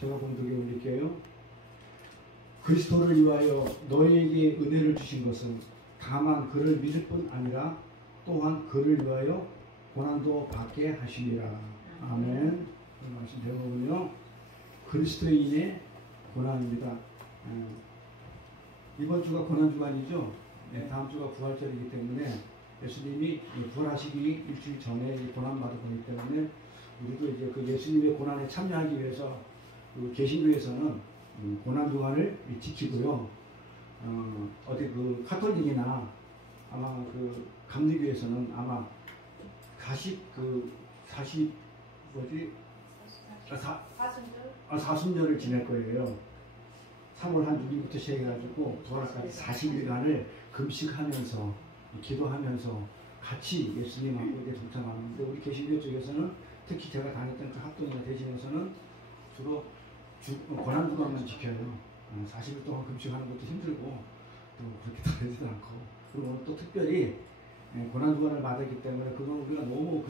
제가 봉독에 올릴게요. 그리스도를 위하여 너희에게 은혜를 주신 것은 다만 그를 믿을 뿐 아니라 또한 그를 위하여 고난도 받게 하시리라. 아멘. 이 말씀 제목은요, 그리스도인의 고난입니다. 이번 주가 고난주간이죠. 다음 주가 부활절이기 때문에 예수님이 부활하시기 일주일 전에 고난받을 거기 때문에 우리도 이제 그 예수님의 고난에 참여하기 위해서 그 개신교에서는 고난주간을 지키고요. 어디 그 카톨릭이나 아마 그 감리교에서는 아마 40 뭐지? 사순절을 지낼 거예요. 3월 한 6일부터 시작해가지고 부활까지 40일간을 금식하면서 기도하면서 같이 예수님하고 이렇게 동참하는데, 우리 개신교 쪽에서는 특히 제가 다녔던 그 합동이나 대신에서는 주로 고난주간만 지켜요. 40일 동안 금식하는 것도 힘들고 또 그렇게 다르지도 않고, 그리고 또 특별히 고난주간을 받았기 때문에 그건 우리가 너무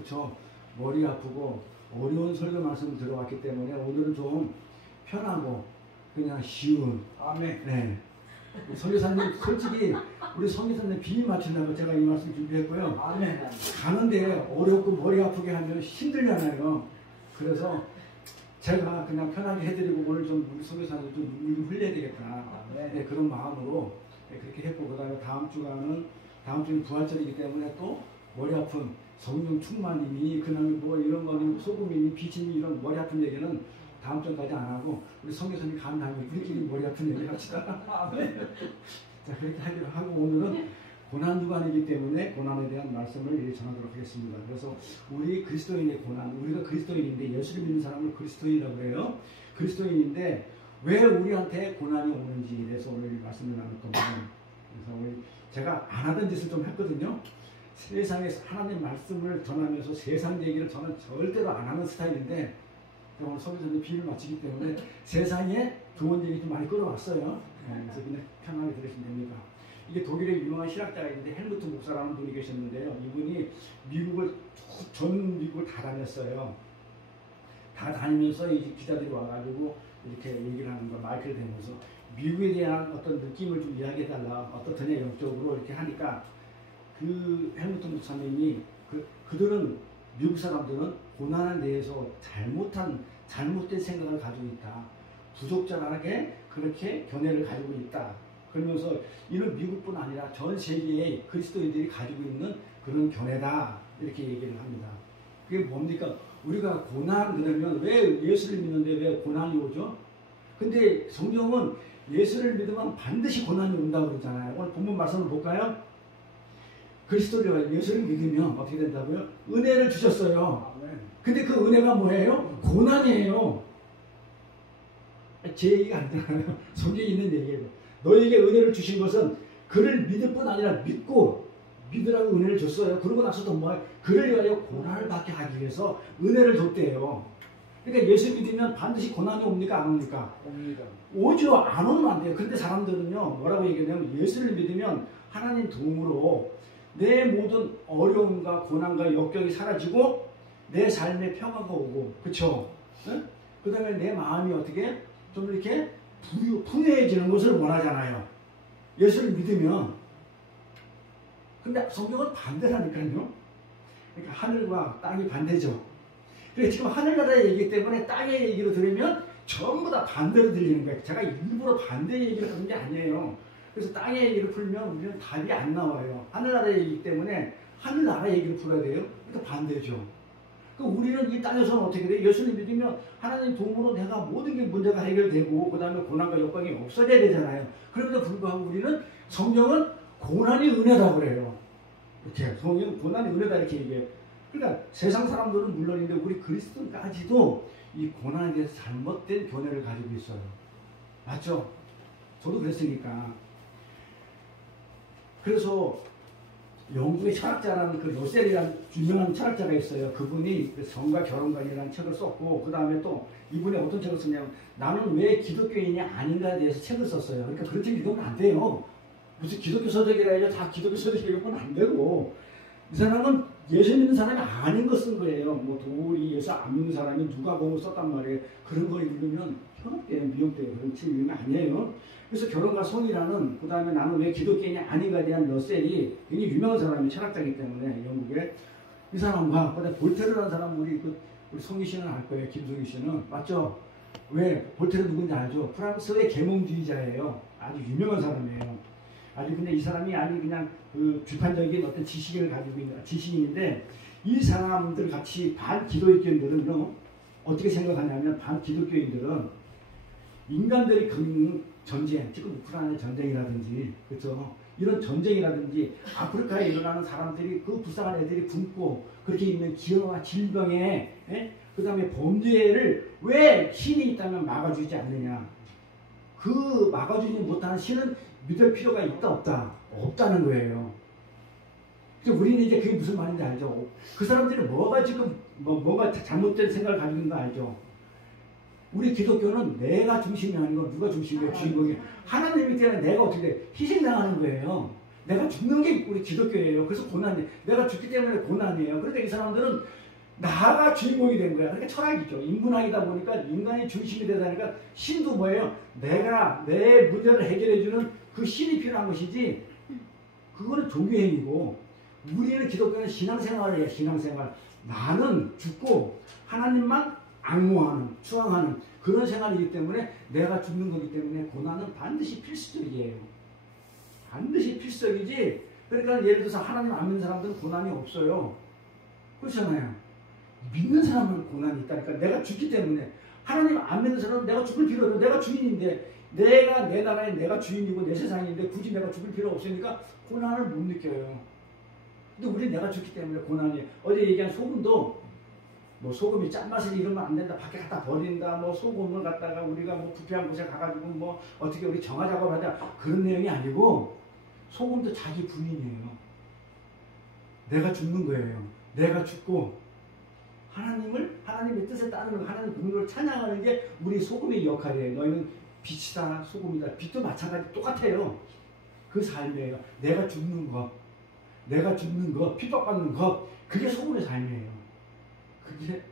머리 아프고 어려운 설교 말씀을 들어왔기 때문에 오늘은 좀 편하고 그냥 쉬운, 아멘. 네. 선교사님, 솔직히 우리 선교사님 비유 맞추려고 제가 이 말씀 준비했고요. 아멘. 가는데 어렵고 머리 아프게 하면 힘들잖아요. 그래서 제가 그냥 편하게 해드리고 오늘 좀 우리 선교사님 좀 눈물 좀 흘려야 되겠다. 네, 그런 마음으로 그렇게 했고, 그 다음에 다음 주는 부활절이기 때문에 또 머리 아픈 성령 충만이니 그다음에 뭐 이런 거는 소금이니 빛이니 이런 머리 아픈 얘기는 다음 주까지 안 하고 우리 성교사님 간 다음에 우리끼리 머리 아픈 얘기 합시다. 자, 그렇게 하기로 하고, 오늘은 고난주간이기 때문에 고난에 대한 말씀을 전하도록 하겠습니다. 그래서 우리 그리스도인의 고난, 우리가 그리스도인인데 예수를 믿는 사람을 그리스도인이라고 해요. 그리스도인인데 왜 우리한테 고난이 오는지에 대해서 오늘 말씀을 나눌 겁니다. 그래서 제가 안 하던 짓을 좀 했거든요. 세상에서 하나님 말씀을 전하면서 세상 얘기를 저는 절대로 안 하는 스타일인데, 오늘 선교사님 비유를 마치기 때문에 세상에 좋은 얘기 좀 많이 끌어왔어요. 그래서 그냥 편하게 들으시면 됩니다. 이게 독일의 유명한 신학자가 있는데 헬무트 목사라는 분이 계셨는데요. 이분이 전 미국을 다 다녔어요. 다 다니면서 이제 기자들이 와가지고 이렇게 얘기를 하는 거, 마이크를 대면서 미국에 대한 어떤 느낌을 좀 이야기해달라, 어떻더냐 영적으로 이렇게 하니까 그 헬무트 목사님이 그들은, 미국 사람들은 고난에 대해서 잘못된 생각을 가지고 있다. 부적절하게 그렇게 견해를 가지고 있다. 그러면서 이는 미국뿐 아니라 전 세계의 그리스도인들이 가지고 있는 그런 견해다. 이렇게 얘기를 합니다. 그게 뭡니까? 우리가 고난 그러면 왜 예수를 믿는데 왜 고난이 오죠? 근데 성경은 예수를 믿으면 반드시 고난이 온다고 그러잖아요. 오늘 본문 말씀을 볼까요? 그리스도를, 예수를 믿으면 어떻게 된다고요? 은혜를 주셨어요. 근데 그 은혜가 뭐예요? 고난이에요. 제 얘기가 아니잖아요. 성경에 있는 얘기예요. 너에게 은혜를 주신 것은 그를 믿을 뿐 아니라 믿으라고 은혜를 줬어요. 그러고 나서도 뭐예요? 그를 위하여 고난을 받게 하기 위해서 은혜를 줬대요. 그러니까 예수 믿으면 반드시 고난이 옵니까? 안 옵니까? 옵니다. 오죠. 안 오면 안 돼요. 근데 사람들은요, 뭐라고 얘기하냐면 예수를 믿으면 하나님 도움으로 내 모든 어려움과 고난과 역경이 사라지고 내 삶에 평화가 오고, 그쵸? 응? 그 다음에 내 마음이 어떻게 좀 이렇게 풍요해지는 것을 원하잖아요. 예수를 믿으면. 근데 성경은 반대라니까요. 그러니까 하늘과 땅이 반대죠. 그래서 지금 하늘나라의 얘기이기 때문에 땅의 얘기로 들으면 전부 다 반대로 들리는 거예요. 제가 일부러 반대 얘기를 하는 게 아니에요. 그래서 땅의 얘기를 풀면 우리는 답이 안 나와요. 하늘나라의 얘기이기 때문에 하늘나라 얘기를 풀어야 돼요. 그러니까 반대죠. 우리는 이 땅에서는 어떻게 돼요? 예수를 믿으면 하나님 도움으로 내가 모든 게 문제가 해결되고 그 다음에 고난과 역경이 없어져야 되잖아요. 그럼에도 불구하고 우리는, 성경은 고난이 은혜다 그래요. 이렇게 성경은 고난이 은혜다 이렇게 얘기해요. 그러니까 세상 사람들은 물론인데 우리 그리스도인까지도 이 고난에 대해서 잘못된 견해를 가지고 있어요. 맞죠? 저도 그랬으니까. 그래서 영국의 철학자라는 그 로셀이라는 유명한 철학자가 있어요. 그분이 성과 결혼관이라는 책을 썼고, 그 다음에 또 이분이 어떤 책을 썼냐면 나는 왜 기독교인이 아닌가에 대해서 책을 썼어요. 그러니까 그런 책 읽으면 안 돼요. 무슨 기독교 서적이라 해서 다 기독교 서적 읽으면 안 되고, 이 사람은 예수 믿는 사람이 아닌 거 쓴 거예요. 뭐 도리 예수 안 믿는 사람이 누가 보고 썼단 말이에요. 그런 거 읽으면 현혹돼요, 미혹돼요. 그런 책 읽으면 아니에요. 그래서 결혼과 성이라는, 그 다음에 나는 왜 기독교인이 아닌가에 대한 러셀이 굉장히 유명한 사람이 철학자이기 때문에 영국에 이 사람과 그다음에 볼테르라는 사람 우리 송희 씨는 알 거예요. 김송희 씨는 맞죠? 왜 볼테르 누군지 알죠? 프랑스의 계몽주의자예요. 아주 유명한 사람이에요. 아주 근데 이 사람이 아주 그냥 그 비판적인 어떤 지식을 가지고 있는 지식인인데 이 사람들 같이 반기독교인들은요 어떻게 생각하냐면 반기독교인들은 인간들이 겪는 전쟁, 지금 우크라이나 전쟁이라든지 그렇죠? 이런 전쟁이라든지 아프리카에 일어나는 사람들이 그 불쌍한 애들이 굶고 그렇게 있는 기형과 질병에 그 다음에 범죄를 왜 신이 있다면 막아주지 않느냐. 그 막아주지 못하는 신은 믿을 필요가 있다 없다? 없다는 거예요. 그래서 우리는 이제 그게 무슨 말인지 알죠? 그 사람들이 뭐가 지금 뭐가 잘못된 생각을 가지고 있는 거 알죠? 우리 기독교는 내가 중심이 아니고 누가 중심이에요? 주인공이 하나님이 때문에 내가 어떻게 돼? 희생당하는 거예요. 내가 죽는 게 우리 기독교예요. 그래서 고난이에요. 내가 죽기 때문에 고난이에요. 그러니까 이 사람들은 나가 주인공이 된 거야. 그러니까 철학이죠. 인문학이다 보니까 인간이 중심이 되다 보니까 신도 뭐예요? 내가 내 문제를 해결해주는 그 신이 필요한 것이지 그거는 종교행위고 우리는 기독교는 신앙생활을 해요. 신앙생활. 나는 죽고 하나님만 악모하는, 추앙하는 그런 생활이기 때문에 내가 죽는 거기 때문에 고난은 반드시 필수적이에요. 반드시 필수적이지. 그러니까 예를 들어서 하나님 안 믿는 사람들은 고난이 없어요. 그렇잖아요. 믿는 사람은 고난이 있다니까. 내가 죽기 때문에. 하나님 안 믿는 사람은 내가 죽을 필요 없어요. 내가 주인인데 내가 내 나라에 내가 주인이고 내 세상인데 굳이 내가 죽을 필요 없으니까 고난을 못 느껴요. 근데 우리는 내가 죽기 때문에 고난이에요. 어제 얘기한 소금도 뭐 소금이 짠맛을 잃으면 안 된다. 밖에 갖다 버린다. 뭐 소금을 갖다가 우리가 뭐 부패한 곳에 가가지고 뭐 어떻게 우리 정화 작업하자. 그런 내용이 아니고 소금도 자기 부인이에요. 내가 죽는 거예요. 내가 죽고 하나님의 뜻에 따르는 하나님 공로를 찬양하는 게 우리 소금의 역할이에요. 너희는 빛이다, 소금이다. 빛도 마찬가지 똑같아요. 그 삶이에요. 내가 죽는 것, 핍박받는 것, 그게 소금의 삶이에요. 그게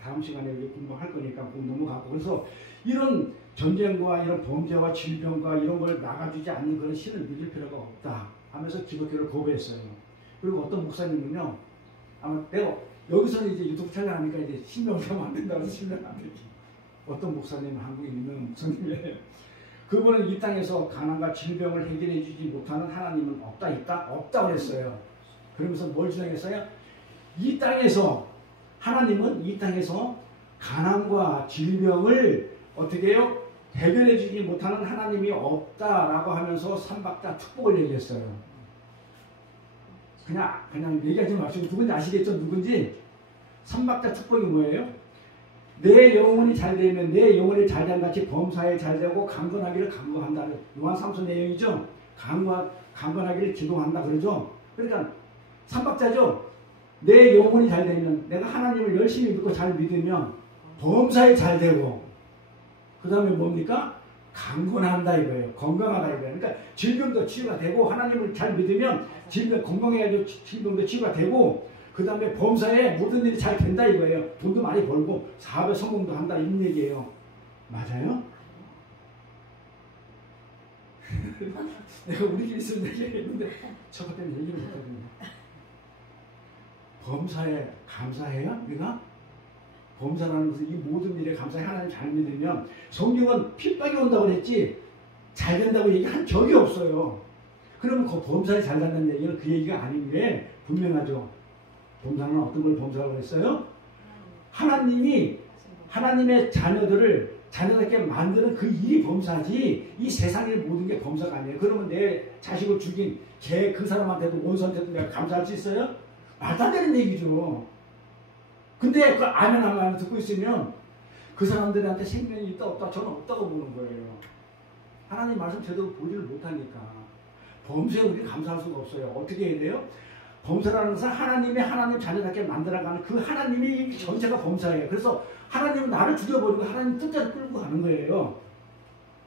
다음 시간에 공부할 거니까 넘어가고. 그래서 이런 전쟁과 이런 범죄와 질병과 이런 걸 막아주지 않는 그런 신을 믿을 필요가 없다 하면서 기독교를 거부했어요. 그리고 어떤 목사님은요, 아마 내가 여기서는 이제 유튜브 촬영하니까 이제 신명을 하면 안 된다고 해서 신명 안 되지. 어떤 목사님은 한국에 있는 목사님이에요. 그분은 이 땅에서 가난과 질병을 해결해 주지 못하는 하나님은 없다, 있다? 없다고 했어요. 그러면서 뭘 주장했어요? 이 땅에서 하나님은 이 땅에서 가난과 질병을 어떻게 해요? 해결해 주지 못하는 하나님이 없다라고 하면서 삼박자 축복을 얘기했어요. 그냥 얘기하지 마시고 누군지 아시겠죠? 누군지? 삼박자 축복이 뭐예요? 내 영혼이 잘 되면 내 영혼이 잘 된 같이 범사에 잘 되고 강건하기를 간구한다. 요한 3서 내용이죠? 강건하기를 기도한다 그러죠? 그러니까 삼박자죠? 내 영혼이 잘 되면 내가 하나님을 열심히 믿고 잘 믿으면 범사에 잘 되고 그 다음에 뭡니까? 강건한다 이거예요. 건강하다 이거예요. 그러니까 질병도 치유가 되고 하나님을 잘 믿으면 건강해가지고 질병도 치유가 되고 그 다음에 범사에 모든 일이 잘 된다 이거예요. 돈도 많이 벌고 사업에 성공도 한다 이런 얘기예요. 맞아요? 내가 우리끼리 쓴 얘기했는데 저것 때문에 얘기를 못하거든요. 범사에 감사해요? 우리가? 범사라는 것은 이 모든 일에 감사해. 하나님 잘 믿으면 성경은 핍박이 온다고 그랬지 잘 된다고 얘기한 적이 없어요. 그러면 그 범사에 잘 된다는 얘기는 그 얘기가 아닌 게 분명하죠. 범사는 어떤 걸 범사라고 했어요? 하나님이 하나님의 자녀답게 만드는 그 일이 범사지 이 세상의 모든 게 범사가 아니에요. 그러면 내 자식을 죽인 걔 그 사람한테도 원수한테도 내가 감사할 수 있어요? 말도 안 되는 얘기죠. 근데 그 아멘 듣고 있으면 그 사람들한테 생명이 있다 없다 저는 없다고 보는 거예요. 하나님 말씀 제대로 보지를 못하니까. 범사에 우리 감사할 수가 없어요. 어떻게 해야 돼요? 범사라는 것은 하나님 자녀답게 만들어가는 그 하나님이 전체가 범사예요. 그래서 하나님은 나를 죽여버리고 하나님 뜻대로 끌고 가는 거예요.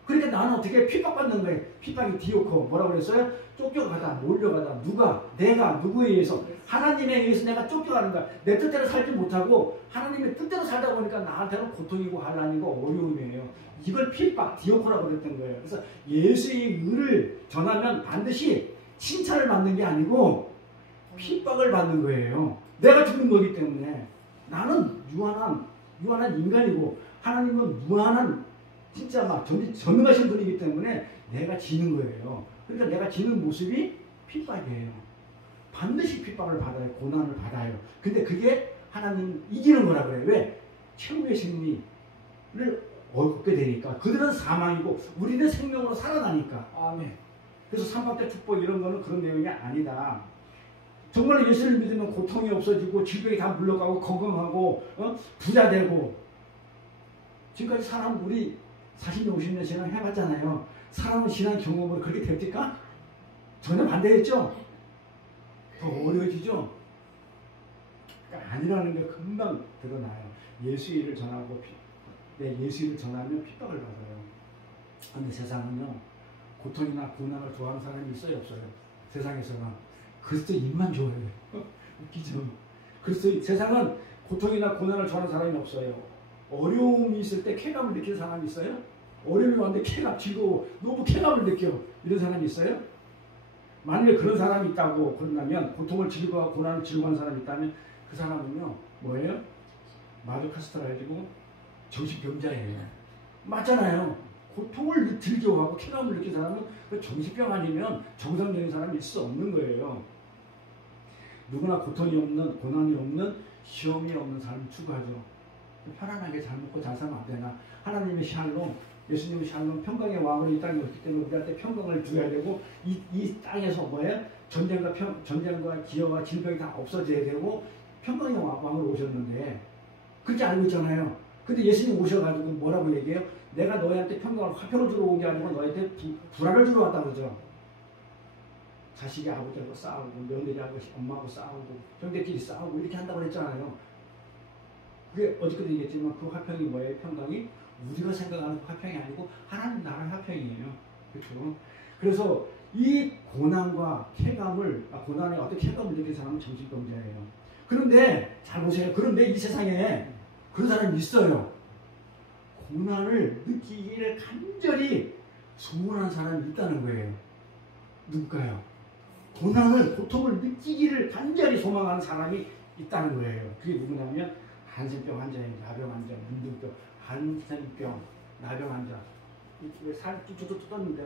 그러니까 나는 어떻게 핍박받는 거예요. 핍박이 디오코 뭐라고 그랬어요? 쫓겨가다 몰려가다 누가 내가 누구에 의해서 하나님에 의해서 내가 쫓겨가는 거야. 내 뜻대로 살지 못하고 하나님의 뜻대로 살다 보니까 나한테는 고통이고 환난이고 어려움이에요. 이걸 핍박 디오코라고 그랬던 거예요. 그래서 예수의 의를 전하면 반드시 칭찬을 받는 게 아니고 핍박을 받는 거예요. 내가 죽는 거기 때문에 나는 유한한 인간이고 하나님은 무한한 진짜 막 전능하신 분이기 때문에 내가 지는 거예요. 그러니까 내가 지는 모습이 핍박이에요. 반드시 핍박을 받아요. 고난을 받아요. 근데 그게 하나님 이기는 거라 그래요. 왜? 최후의 승리를 얻게 되니까. 그들은 사망이고 우리는 생명으로 살아나니까. 아멘. 그래서 삼박자 축복 이런 거는 그런 내용이 아니다. 정말 예수를 믿으면 고통이 없어지고 질병이 다 물러가고 건강하고 부자 되고. 지금까지 사람 우리 40년 50년 신앙 해봤잖아요. 사람은 신앙 경험으로 그렇게 됩니까? 전혀 반대했죠. 더 어려워지죠. 그러니까 아니라는 게 금방 드러나요. 예수의 일을 전하고 예수의 일을 전하면 핍박을 받아요. 그런데 세상은요. 고통이나 고난을 좋아하는 사람이 있어요 없어요? 세상에서는 그리스도 입만 좋아해요. 웃기죠. 그리스도 세상은 고통이나 고난을 좋아하는 사람이 없어요. 어려움이 있을 때 쾌감을 느끼는 사람이 있어요? 어려움이 왔는데 쾌감, 즐거워, 너무 쾌감을 느껴. 이런 사람이 있어요? 만약에 그런 사람이 있다고 그런다면, 고통을 즐거워하고 고난을 즐거워하는 사람이 있다면 그 사람은요 뭐예요? 마조카스트라지고 정신병자예요. 맞잖아요. 고통을 즐거워하고 쾌감을 느끼는 사람은 그 정신병 아니면 정상적인 사람일 수 없는 거예요. 누구나 고통이 없는, 고난이 없는, 시험이 없는 삶을 추구하죠. 편안하게 잘 먹고 잘 살면 안 되나? 하나님의 샬롬, 예수님의 샬롬, 평강의 왕으로 이 땅에 왔기 때문에 우리한테 평강을 줘야 되고, 이 땅에서 뭐예요? 전쟁과 기여와 질병이 다 없어져야 되고, 평강의 왕으로 오셨는데, 그렇게 알고 있잖아요. 근데 예수님 오셔가지고 뭐라고 얘기해요? 내가 너희한테 평강을, 화평을 주러 온 게 아니고 너희한테 불안을 주러 왔다 그러죠. 자식이 아버지하고 싸우고, 며느리하고 엄마하고 싸우고, 형제끼리 싸우고, 이렇게 한다고 그랬잖아요. 그게 어저께도 얘기했지만 그 화평이 뭐예요? 평강이 우리가 생각하는 화평이 아니고 하나님 나라의 화평이에요. 그렇죠? 그래서 이 고난과 고난에 어떤 쾌감을 느끼는 사람은 정신병자예요. 그런데 잘 보세요. 그런데 이 세상에 그런 사람이 있어요. 고난을 느끼기를 간절히 소원한 사람이 있다는 거예요. 누굴까요? 고통을 느끼기를 간절히 소망하는 사람이 있다는 거예요. 그게 누구냐면 한센병 환자입니다. 나병 환자, 문둥병, 한센병, 나병 환자. 살 쭈쭈쭈 떴는데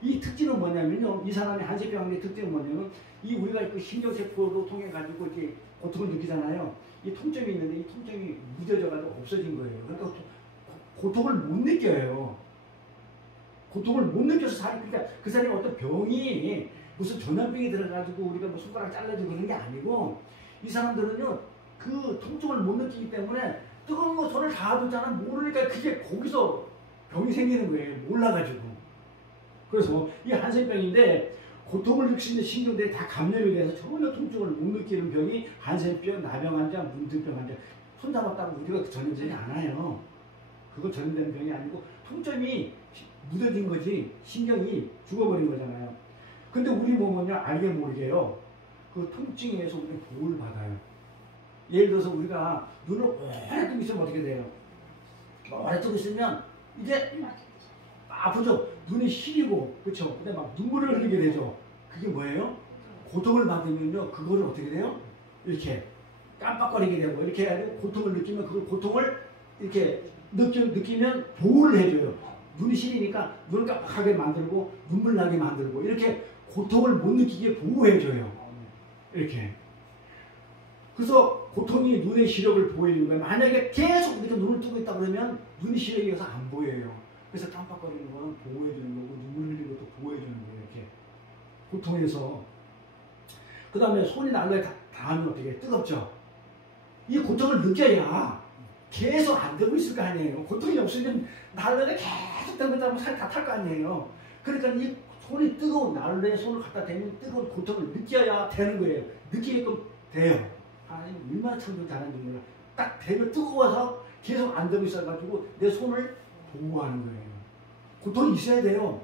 이 특징은 뭐냐면요. 이 사람의 한센병 환자의 특징은 뭐냐면 이 우리가 그 신경세포로 통해 가지고 이제 고통을 느끼잖아요. 이 통증이 있는데 이 통증이 무뎌져가지고 없어진 거예요. 그러니까 고통을 못 느껴요. 고통을 못 느껴서 그러니까 그 사람이 어떤 병이 무슨 전염병이 들어가지고 우리가 뭐 손가락 잘라주고 그런 게 아니고 이 사람들은요. 그 통증을 못 느끼기 때문에 뜨거운 거 손을 닿아두잖아. 모르니까 그게 거기서 병이 생기는 거예요. 몰라가지고. 그래서 이 한센병인데 고통을 느끼는 신경들이 다 감염이 돼서 전혀 통증을 못 느끼는 병이 한센병, 나병 환자, 문둥병 환자. 손 잡았다고 우리가 전염되지 않아요. 그거 전염되는 병이 아니고 통증이 묻어진 거지 신경이 죽어버린 거잖아요. 근데 우리 몸은요 알게 모르게요. 그 통증에 의해서 우리는 보호를 받아요. 예를 들어서 우리가 눈을 오래 뜨고 있으면 어떻게 돼요? 오래 뜨고 있으면 이제 아프죠? 눈이 시리고, 그렇죠? 근데 막 눈물을 흘리게 되죠. 그게 뭐예요? 고통을 받으면요, 그거를 어떻게 돼요? 이렇게 깜빡거리게 되고, 이렇게 해가지고 고통을 느끼면 그 고통을 이렇게 느끼면 보호를 해줘요. 눈이 시리니까 눈을 깜빡하게 만들고, 눈물 나게 만들고, 이렇게 고통을 못 느끼게 보호해줘요. 이렇게. 그래서 고통이 눈의 시력을 보여주는 거예요. 만약에 계속 이렇게 눈을 뜨고 있다 그러면 눈의 시력이 가서 안 보여요. 그래서 깜빡거리는 거는 보호해주는 거고 눈물 흘리는 것도 보호해주는 거예요. 이렇게 고통에서. 그 다음에 손이 날라에 닿으면 어떻게 뜨겁죠? 이 고통을 느껴야 계속 안 되고 있을 거 아니에요. 고통이 없으면 난로에 계속 되고 있다 보면 살이 다 탈 거 아니에요. 그러니까 이 손이 뜨거운 난로에 손을 갖다 대면 뜨거운 고통을 느껴야 되는 거예요. 느끼게끔 돼요. 하나님 얼마나 천국 잘하는지 몰라. 딱 대면 뜨거워서 계속 안 되고 있어가지고 내 손을 보호하는 거예요. 고통이 있어야 돼요.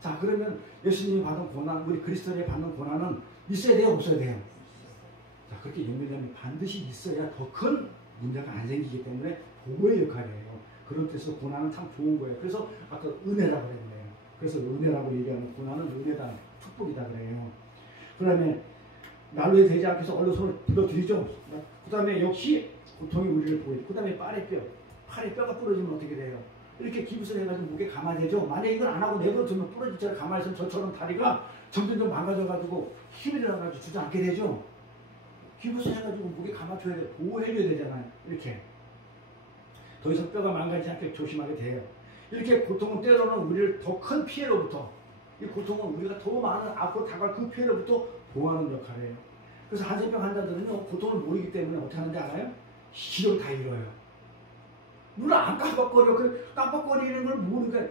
자, 그러면 예수님이 받은 고난, 우리 그리스도인이 받는 고난은 있어야 돼요, 없어야 돼요? 자, 그렇게 연결되면 반드시 있어야 더 큰 문제가 안 생기기 때문에 보호의 역할이에요. 그런 뜻에서 고난은 참 좋은 거예요. 그래서 아까 은혜라고 그랬네요. 그래서 은혜라고 얘기하는 고난은 은혜다, 축복이다 그래요. 그 다음에 난로에 되지 않게 해서 얼른 손을 들어드리죠. 그 다음에 역시 고통이 우리를 보여요. 그 다음에 팔에 뼈가 부러지면 어떻게 돼요? 이렇게 기부술 해가지고 목에 감아대죠. 만약에 이걸 안 하고 내버려두면 부러지처럼 가만히 있으면 저처럼 다리가 점점 망가져가지고 힘이 들어가지고 주저앉게 되죠. 기부술 해가지고 목에 감아줘야 돼. 보호해줘야 되잖아요. 이렇게. 더 이상 뼈가 망가지지 않게 조심하게 돼요. 이렇게 고통은 때로는 우리를 더 큰 피해로부터, 이 고통은 우리가 더 많은 앞으로 다가갈 그 피해로부터 보호하는 역할이에요. 그래서 한센병 환자들은요, 고통을 모르기 때문에 어떻게 하는지 알아요? 시력을 다 잃어요. 눈을 안 깜빡거려. 그 깜빡거리는 걸 모르니까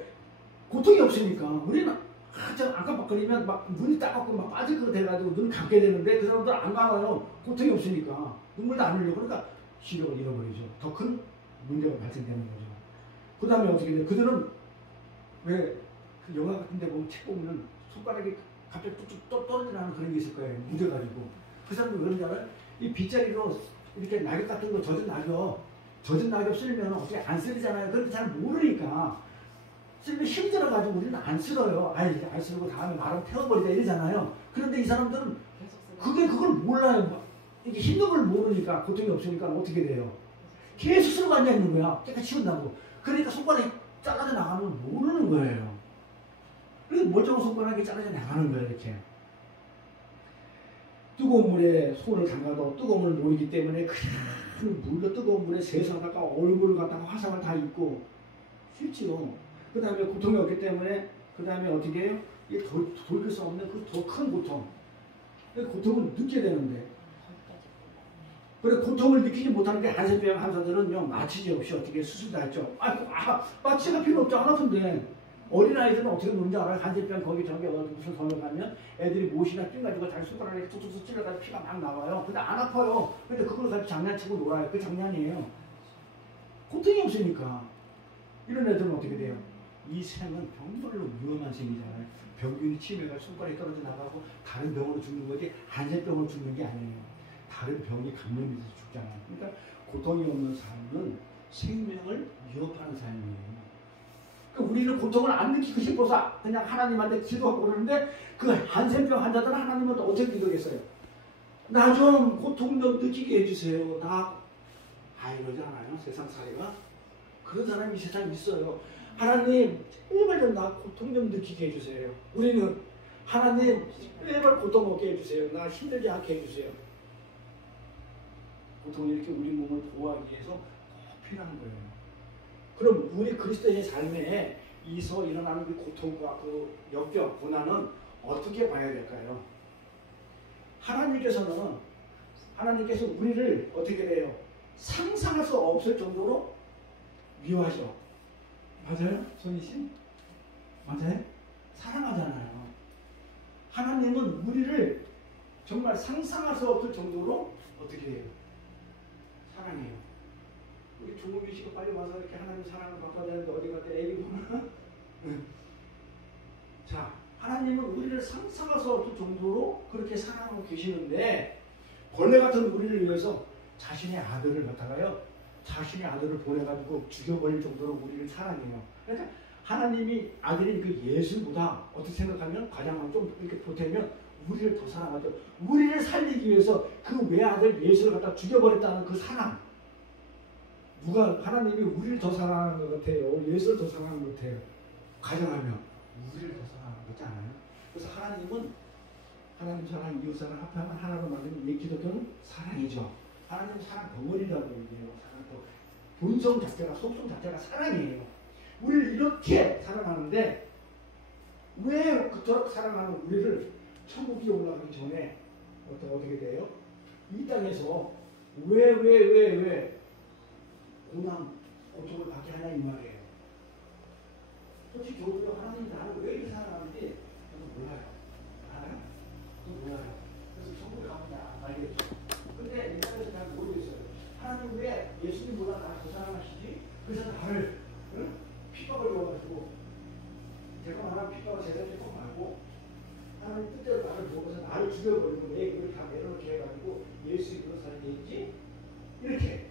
고통이 없으니까. 우리는 안 깜빡거리면 막 눈이 따갑고 막 빠질 거 돼가지고 눈을 감게 되는데 그 사람들 안 감아요. 고통이 없으니까. 눈물도 안 흘려. 그러니까 시력을 잃어버리죠. 더 큰 문제가 발생되는 거죠. 그 다음에 어떻게 돼요? 그들은 왜 그 영화 같은 데 보면 책 보면 손가락이 갑자기 뚝뚝 떨어지는 그런 게 있을 거예요. 묻어가지고. 그 사람들 왜 그런지 알아요? 이 빗자리로 이렇게 낙엽 같은 거 젖은 낙엽 쓸면 어떻게 안 쓰리잖아요. 그런데 잘 모르니까 쓸면 힘들어가지고 우리는 안 쓸어요. 아이, 안 쓰고 다음에 말하면 태워버리자 이러잖아요. 그런데 이 사람들은 그걸 몰라요. 이게 힘든 걸 모르니까, 고통이 없으니까 어떻게 돼요? 계속 쓰고 앉아있는 거야. 깨끗이 치운다고. 그러니까 손가락이 잘라져 나가면 모르는 거예요. 그래서 멀쩡한 손가락이 잘라져 나가는 거예요. 이렇게. 뜨거운 물에 손을 담가도 뜨거운 물을 모르기 때문에 그냥 물로 뜨거운 물에 세수하다가 얼굴을 갖다가 화상을 다 입고 싫지요. 그 다음에 고통이 없기 때문에 그 다음에 어떻게 해요? 이게 돌릴 수 없는 그 더 큰 고통. 고통을 느끼게 되는데, 그래 고통을 느끼지 못하는 게 한센병 환자들은요, 마취제 없이 어떻게 수술 다 했죠. 마취가 필요 없죠. 안 아픈데. 어린아이들은 어떻게 노는지 알아요? 한센병 거기 저기 무슨 섬에 가면 애들이 못이나 띵 가지고 다리 손가락에 툭툭툭 찔러가지고 피가 막 나와요. 근데 안 아파요. 근데 그걸 가지고 장난치고 놀아요. 그게 장난이에요. 고통이 없으니까. 이런 애들은 어떻게 돼요? 이 생은 정말로 위험한 생이잖아요. 병균이 침해가 손가락이 떨어져 나가고 다른 병으로 죽는 거지 한센병으로 죽는 게 아니에요. 다른 병이 감염이 돼서 죽잖아요. 그러니까 고통이 없는 삶은 생명을 위협하는 삶이에요. 그러니까 우리는 고통을 안 느끼고 싶어서 그냥 하나님한테 기도하고 그러는데 그 한센병 환자들은 하나님한테 어떻게 기도했어요? 나 좀 고통 좀 느끼게 해주세요. 이러지 않아요? 세상 살이가? 그런 사람이 이 세상에 있어요. 하나님 제발 좀 나 고통 좀 느끼게 해주세요. 우리는 하나님 제발 고통 없게 해주세요. 나 힘들지 않게 해주세요. 고통이 이렇게 우리 몸을 보호하기 위해서 꼭 필요한 거예요. 그럼 우리 그리스도인의 삶에 이서 일어나는 그 고통과 그 역경, 고난은 어떻게 봐야 될까요? 하나님께서 우리를 어떻게 해요? 상상할 수 없을 정도로 미워하죠. 맞아요? 손이씨? 맞아요? 사랑하잖아요. 하나님은 우리를 정말 상상할 수 없을 정도로 어떻게 해요? 사랑해요. 우리 조문규 씨가 빨리 와서 이렇게 하나님 사랑을 받아야 되는데 어디 갔다 애기 보면 자, 하나님은 우리를 상상할 수 없을 정도로 그렇게 사랑하고 계시는데 벌레 같은 우리를 위해서 자신의 아들을 보내가지고 죽여버릴 정도로 우리를 사랑해요. 그러니까 하나님이 아들인 그 예수보다 어떻게 생각하면 가장 좀 이렇게 보태면 우리를 더 사랑하죠. 우리를 살리기 위해서 그 외아들 예수를 갖다 죽여버렸다는 그 사랑. 하나님이 우리를 더 사랑하는 것 같아요. 예수를 더 사랑하는 것 같아요. 가정하면 우리를 더 사랑하는 거지 않아요? 그래서 하나님 사랑, 이웃 사랑 합하면 하나로 만든 이 기독교는 사랑이죠. 하나님은 사랑 덩어리라고 얘기해요. 사랑 본성 자체가, 속성 자체가 사랑이에요. 우리를 이렇게 사랑하는데 왜 그토록 사랑하는 우리를 천국에 올라가기 전에 어떻게 돼요? 이 땅에서 왜 고난, 고통을 받게 하냐 이 말이에요. 솔직히 저도 하나님 나를 왜 이렇게 사랑하는지 저도 몰라요. 알아요? 저도 몰라요. 그래서 천국에 가면 알겠죠. 근데 이 땅에서 잘 모르겠어요. 하나님 왜 예수님보다 나를 더 사랑하시지? 그래서 나를 핍박을 줘가지고 제가 하나님 필요한 세상에 꼭 말고 하나님 뜻대로 나를 보고서 나를 죽여버리고 내 이걸 다 내려놓게 해가지고 예수 이름으로 살겠지? 이렇게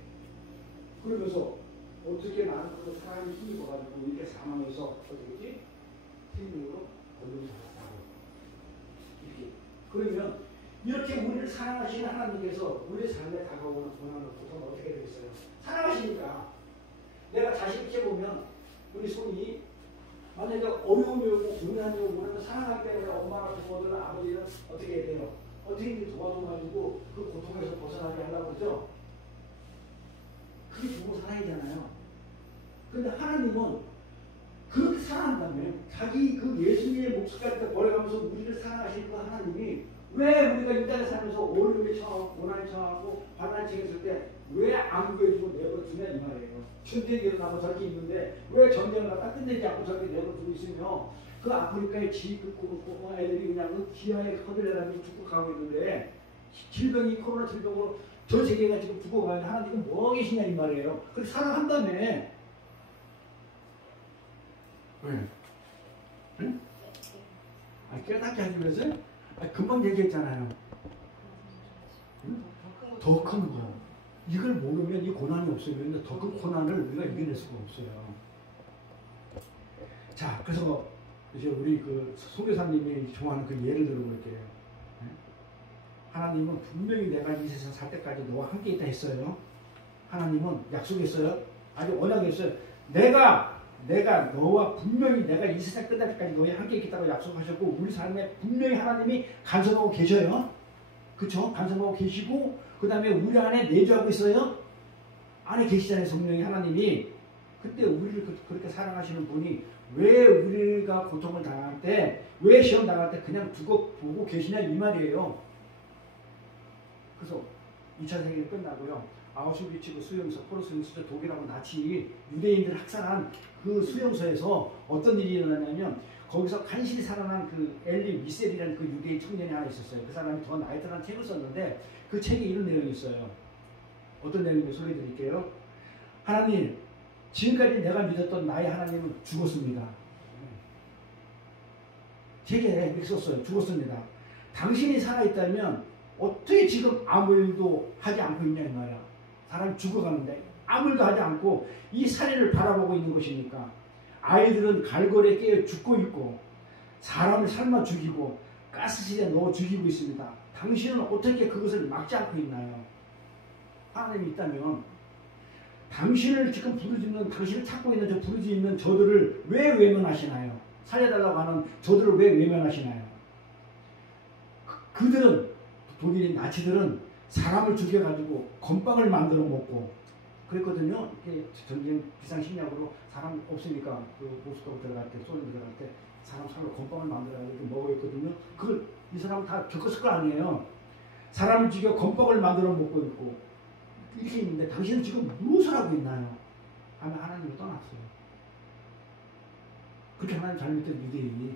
그러면서 어떻게 나는 그 사람이 힘입어가지고 이렇게 사망해서 어떻게지? 생명으로 걸리고 살았다고 이렇게 그러면 이렇게 우리를 사랑하시는 하나님께서 우리 삶에 다가오는 고난을 고통은 어떻게 되겠어요? 사랑하시니까 내가 자식 키워보면 우리 손이 만약에 어려움이 오고 고난이 오고 그러면 사랑하기 때문에 엄마나 부모들은 아버지는 어떻게 해야 돼요? 어떻게든 도와줘가지고 그 고통에서 벗어나게 하려고 그러죠? 그게 부모 사랑이잖아요. 근데 하나님은 그렇게 사랑한다면 자기 그 예수님의 목숨까지 버려가면서 우리를 사랑하시는 그 하나님이 왜 우리가 이 땅에 살면서 어려움에 처하고 고난에 처하고 환난에 처했을 때 왜 안 구해주고 내버려두냐 이 말이에요. 전쟁이 일어나고 저렇게 있는데 왜 전쟁을 갖다 끝내지 않고 저렇게 내버려두고 있으며 그 아프리카의 지그 애들이 그냥 그 기아에 허들려가지고 죽고 가고 있는데 질병이 코로나 질병으로 전 세계가 지금 죽어가는데 하나님은 뭐 계시냐 이 말이에요. 그래서 사랑한다며. 왜? 응? 깨닫게 하기 위해서? 금방 얘기했잖아요. 응? 더 큰 거. 이걸 모르면 이 고난이 없으면 더 큰 고난을 우리가 이겨낼 수가 없어요. 자, 그래서 이제 우리 그 선교사님이 좋아하는 그 예를 들어볼게요. 하나님은 분명히 내가 이 세상 살 때까지 너와 함께 있다 했어요. 하나님은 약속했어요. 아주 언약했어요. 내가 너와 분명히 내가 이 세상 끝날 때까지 너와 함께 있겠다고 약속하셨고 우리 삶에 분명히 하나님이 간섭하고 계셔요. 그쵸? 간섭하고 계시고 그 다음에 우리 안에 내주하고 있어요. 안에 계시잖아요. 성령이 하나님이. 그때 우리를 그렇게 사랑하시는 분이 왜 우리가 고통을 당할 때 왜 시험 당할 때 그냥 두고 보고 계시냐 이 말이에요. 그래서 2차 세계가 끝나고요. 아우슈비츠 그 수용소, 포로수용소 독일하고 나치 유대인들 학살한 그 수용소에서 어떤 일이 일어나냐면 거기서 간신히 살아난 그 엘리 미셀이라는 그 유대인 청년이 하나 있었어요. 그 사람이 더 나이트라는 책을 썼는데 그 책에 이런 내용이 있어요. 어떤 내용인지 소개해드릴게요. 하나님, 지금까지 내가 믿었던 나의 하나님은 죽었습니다. 책에 이렇게 썼어요. 죽었습니다. 당신이 살아있다면 어떻게 지금 아무 일도 하지 않고 있냐 이 말이야. 사람이 죽어가는데 아무 일도 하지 않고 이 사례를 바라보고 있는 것이니까 아이들은 갈고리에 깨어 죽고 있고 사람을 삶아 죽이고 가스실에 넣어 죽이고 있습니다. 당신은 어떻게 그것을 막지 않고 있나요? 하나님이 있다면 당신을 지금 부르짖는 당신을 찾고 있는 저 부르짖는 저들을 왜 외면하시나요? 살려달라고 하는 저들을 왜 외면하시나요? 그들은 독일인 나치들은 사람을 죽여가지고 건빵을 만들어 먹고 그랬거든요. 이렇게 전쟁 비상식량으로 사람 없으니까 그 모스크바 들어갈 때 소련 들어갈 때 사람 살로 건빵을 만들어가지고 먹어했거든요. 그걸 이 사람은 다 겪었을 거 아니에요. 사람을 죽여 건빵을 만들어 먹고 있고 이렇게 있는데 당신은 지금 무엇을 하고 있나요? 하면 하나님을 떠났어요. 그렇게 하나님 잘못된 유대인이.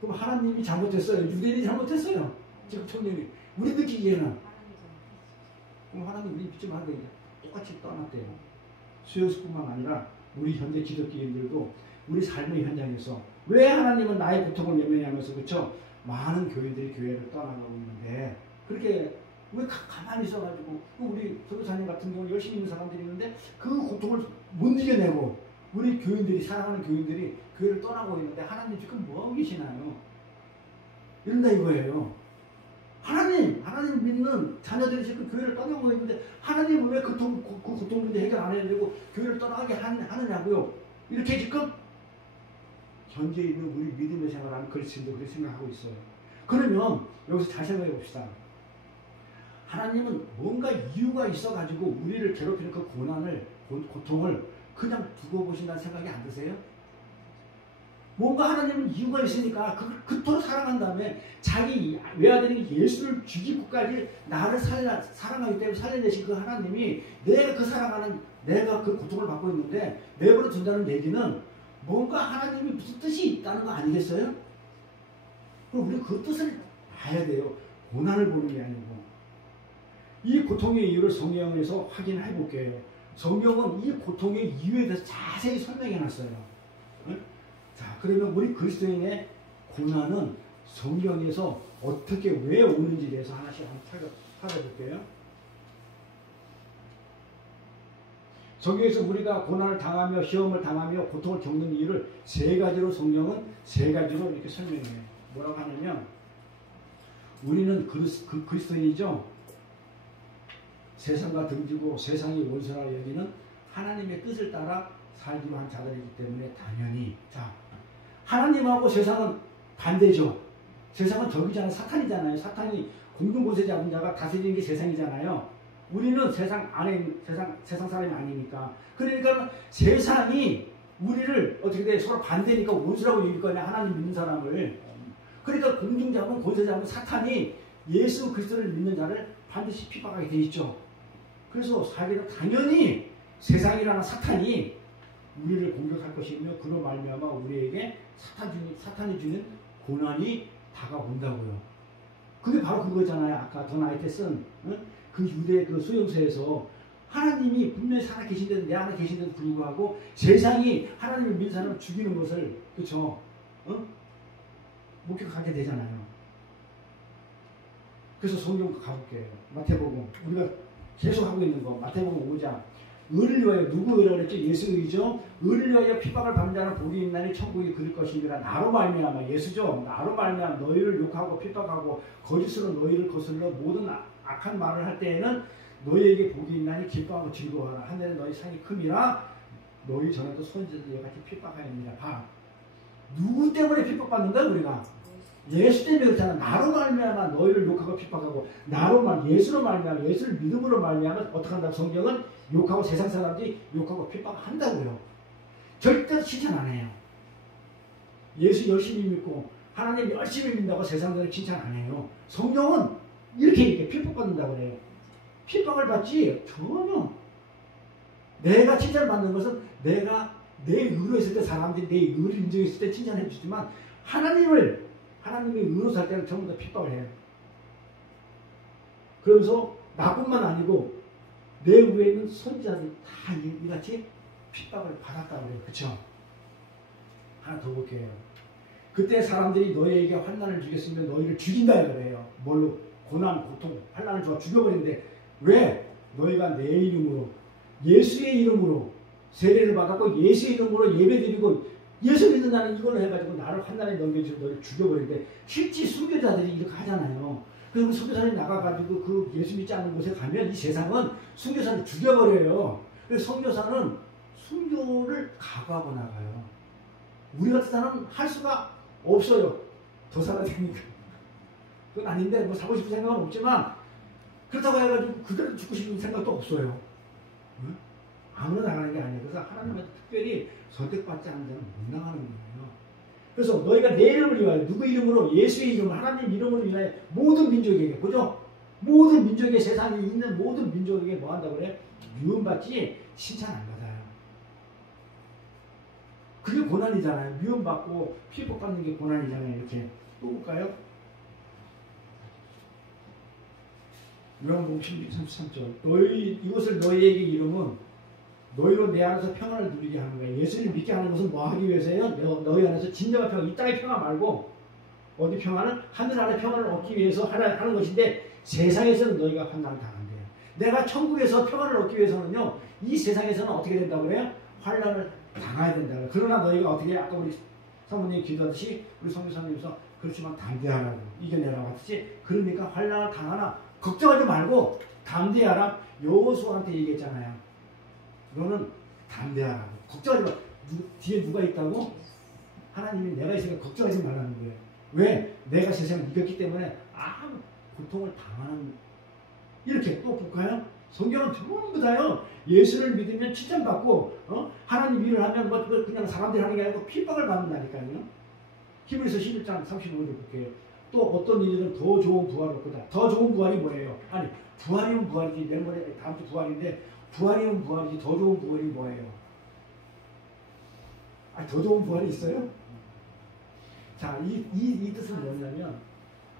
그럼 하나님이 잘못했어요? 유대인이 잘못했어요? 지금 청년이. 우리 느끼기에는. 그럼 하나님 우리 믿지 말고 똑같이 떠났대요. 수요수뿐만 아니라 우리 현대 기독교인들도 우리 삶의 현장에서 왜 하나님은 나의 고통을 외면하면서 그렇죠? 많은 교인들이 교회를 떠나가고 있는데 그렇게 왜 가만히 있어가지고 우리 선교사님 같은 경우 열심히 있는 사람들이 있는데 그 고통을 못 이겨내고 우리 교인들이 사랑하는 교인들이 교회를 떠나고 있는데 하나님 지금 뭐 하고 계시나요? 이런다 이거예요. 하나님 믿는 자녀들이 지금 교회를 떠나고 있는데 하나님은 왜 그 고통 문제 해결 안 해내고 교회를 떠나게 하느냐고요. 이렇게 지금 현재 있는 우리 믿음의 생활하는 그리스도인들 그렇게 생각하고 있어요. 그러면 여기서 잘 생각해 봅시다. 하나님은 뭔가 이유가 있어가지고 우리를 괴롭히는 그 고난을 고통을 그냥 두고 보신다는 생각이 안 드세요? 뭔가 하나님은 이유가 있으니까 그토록 사랑한 다음에 자기 외아들인 예수를 죽이고까지 나를 사랑하기 때문에 살려내신 그 하나님이 내가 그 사랑하는 내가 그 고통을 받고 있는데 내버려 둔다는 얘기는 뭔가 하나님이 무슨 뜻이 있다는 거 아니겠어요? 그럼 우리 그 뜻을 봐야 돼요. 고난을 보는 게 아니고. 이 고통의 이유를 성경에서 확인해 볼게요. 성경은 이 고통의 이유에 대해서 자세히 설명해 놨어요. 자, 그러면 우리 그리스도인의 고난은 성경에서 어떻게 왜 오는지에 대해서 하나씩 한번 찾아볼게요. 성경에서 우리가 고난을 당하며 시험을 당하며 고통을 겪는 이유를 세 가지로 성경은 세 가지로 이렇게 설명해요. 뭐라고 하냐면 우리는 그리스도인이죠. 세상과 등지고 세상이 원수라 여기는 하나님의 뜻을 따라 살기로 한 자들이기 때문에 당연히 자 하나님하고 세상은 반대죠. 세상은 적이잖아요. 사탄이잖아요. 사탄이 공중권세 잡은 자가 다스리는 게 세상이잖아요. 우리는 세상 안에 있는 세상 사람이 아니니까. 그러니까 세상이 우리를 어떻게 돼 서로 반대니까 원수라고 얘기할 거냐 하나님 믿는 사람을. 그러니까 공중 잡은 권세 잡은 사탄이 예수 그리스도를 믿는 자를 반드시 핍박하게 돼 있죠. 그래서 사실은 당연히 세상이라는 사탄이 우리를 공격할 것이며 그로 말미암아 우리에게 사탄이 주는 고난이 다가온다고요. 그게 바로 그거잖아요. 아까 더 나이트 쓴 그 유대 그 수용소에서 하나님이 분명히 살아계신데도 내 안에 계신데도 불구하고 세상이 하나님을 믿는 사람을 죽이는 것을 그렇죠? 목격하게 되잖아요. 그래서 성경 가볼게요. 마태복음 우리가 계속 하고 있는 거 마태복음 5장 의를 위하여 누구 의라고 그랬죠? 예수 의죠. 의를 위하여 핍박을 받는 자는 복이 있나니 천국이 그릴 것이니라. 나로 말미암아 예수죠. 나로 말미암아 너희를 욕하고 핍박하고 거짓으로 너희를 거슬러 모든 악한 말을 할 때에는 너희에게 복이 있나니 기뻐하고 즐거워하라. 하늘에 너희 상이 큼이라. 너희 전에도 선지자들 같이 핍박하였느니라. 봐. 누구 때문에 핍박받는다 우리가? 예수 때문에 그렇잖아. 나로 말미암아 너희를 욕하고 핍박하고 예수로 말미암아 예수를 믿음으로 말미암아 어떻게 한다고 성경은 욕하고 세상 사람들이 욕하고 핍박한다고요. 절대로 칭찬 안 해요. 예수 열심히 믿고 하나님 열심히 믿는다고 세상들은 칭찬 안 해요. 성경은 이렇게 핍박받는다고 그래요. 핍박을 받지 전혀. 내가 칭찬받는 것은 내가 내 의로 했을 때 사람들이 내 의를 인정했을 때 칭찬해 주지만 하나님의 의로 살 때는 전부 다 핍박을 해요. 그러면서 나뿐만 아니고 내 위에 있는 선지자들이 다 이같이 핍박을 받았다고 그래요. 그쵸? 하나 더 볼게요. 그때 사람들이 너희에게 환난을 주겠으면 너희를 죽인다 그래요. 뭘로? 고난, 고통, 환난을 줘 죽여버리는데 왜? 너희가 내 이름으로 예수의 이름으로 세례를 받았고 예수의 이름으로 예배드리고 예수 믿는 자는 이걸로 해가지고 나를 환난에 넘겨주고 너를 죽여버리는데 실제 순교자들이 이렇게 하잖아요. 그리고 순교사님 나가가지고 그 예수 믿지 않는 곳에 가면 이 세상은 순교사를 죽여버려요. 그래서 선교사는 순교를 각오하고 나가요. 우리 같은 사람은 할 수가 없어요. 더 살아야 되니까. 그건 아닌데 뭐 사고 싶은 생각은 없지만 그렇다고 해가지고 그대로 죽고 싶은 생각도 없어요. 응? 아무나 나가는 게 아니에요. 그래서 하나님한테 특별히 선택받지 않는 자는 못 나가는 거예요. 그래서 너희가 내 이름을 위하여 누구 이름으로 예수의 이름 하나님 이름으로 위하여 모든 민족에게 보죠. 모든 민족의 세상에 있는 모든 민족에게 뭐 한다고 그래? 미움받지 칭찬 안 받아요. 그게 고난이잖아요. 미움받고 핍박받는 게 고난이잖아요. 이렇게 또 볼까요? 요한복음 16:33절 이것을 너희에게 이름은 너희로 내 안에서 평안을 누리게 하는 거예요. 예수를 믿게 하는 것은 뭐 하기 위해서예요? 너희 안에서 진정한 평안, 이 땅의 평안 말고 어디 평안은? 하늘 안에 평안을 얻기 위해서 하는 것인데 세상에서는 너희가 환난을 당한대요. 내가 천국에서 평안을 얻기 위해서는요. 이 세상에서는 어떻게 된다고 그래요? 환난을 당해야 된다고. 그러나 너희가 어떻게 아까 우리 사모님 기도하듯이 우리 성교사님께서 그렇지만 담대하라고 이겨내라고 하듯이 그러니까 환난을 당하나 걱정하지 말고 담대하라. 여호수아한테 얘기했잖아요. 너는 담대하라고. 걱정하지 마. 뒤에 누가 있다고? 하나님이 내가 있으니까 걱정하지 말라는 거예요. 왜? 내가 세상을 이겼기 때문에 아무 고통을 당하는. 이렇게 또 볼까요? 성경은 전부 다요. 예수를 믿으면 칭찬받고 하나님 일을 하면 뭐 그냥 사람들이 하는 게 아니고 핍박을 받는다니까요. 히브리서 11장 35절 볼게요. 또 어떤 이들은 더 좋은 부활을 얻고다. 더 좋은 부활이 뭐예요? 아니 부활이면 부활이지. 내일 모레 다음 주 부활인데 부활이면 부활이지. 더 좋은 부활이 뭐예요? 아니 더 좋은 부활이 있어요? 자, 이 뜻은 뭐냐면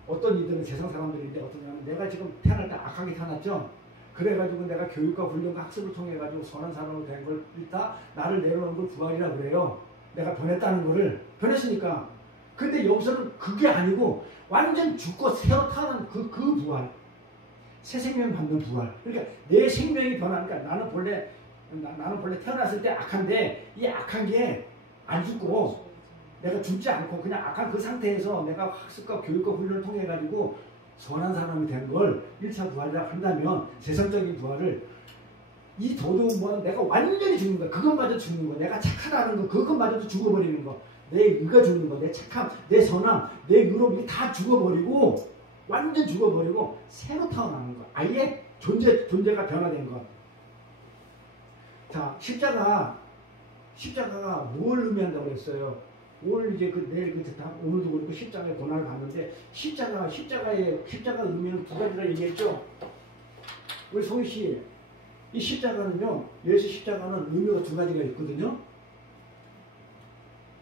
어떤 이들은 세상 사람들인데 어떠냐면 내가 지금 태어날 때 악하게 태어났죠? 그래가지고 내가 교육과 훈련과 학습을 통해가지고 선한 사람으로 된 걸 일단 나를 내려놓은 걸 부활이라고 그래요. 내가 변했다는 거를 변했으니까. 근데 여기서는 그게 아니고 완전 죽고 새로 타는 그 부활. 새 생명 받는 부활. 그러니까 내 생명이 변하니까 나는 본래 태어났을 때 악한데 이 악한 게 안 죽고 내가 죽지 않고 그냥 악한 그 상태에서 내가 학습과 교육과 훈련을 통해 가지고 선한 사람이 된 걸 1차 부활이라고 한다면 세상적인 부활을 이 도덕은 뭐야? 내가 완전히 죽는 거야. 그것마저 죽는 거야. 내가 착하다는 거 그것마저도 죽어버리는 거. 내 의가 죽는 거. 내 착함, 내 선함, 내 의로움이 다 죽어버리고 완전 죽어버리고 새로 태어나는 거. 아예 존재가 변화된 것. 자, 십자가가 뭘 의미한다고 했어요? 오늘 이제 오늘도 그렇고 십자가의 고난을 봤는데 십자가 의미는 두 가지라 얘기했죠. 우리 송희 씨, 이 십자가는요, 예수 십자가는 의미가 두 가지가 있거든요.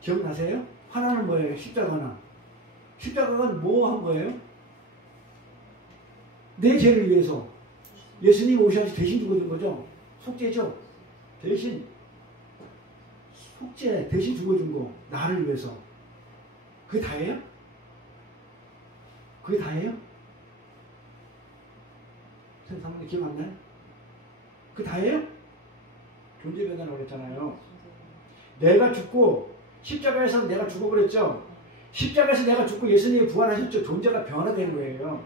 기억나세요? 하나는 뭐예요? 십자가가 뭐 한 거예요? 내 죄를 위해서 예수님 오셔서 대신 죽어준 거죠. 속죄죠. 대신 죽어준 거. 나를 위해서. 그게 다예요? 선생님 기억 안 나요? 그게 다예요? 존재 변화라고 그랬잖아요. 내가 죽고 십자가에서 내가 죽어버렸죠. 십자가에서 내가 죽고 예수님이 부활하셨죠. 존재가 변화된 거예요.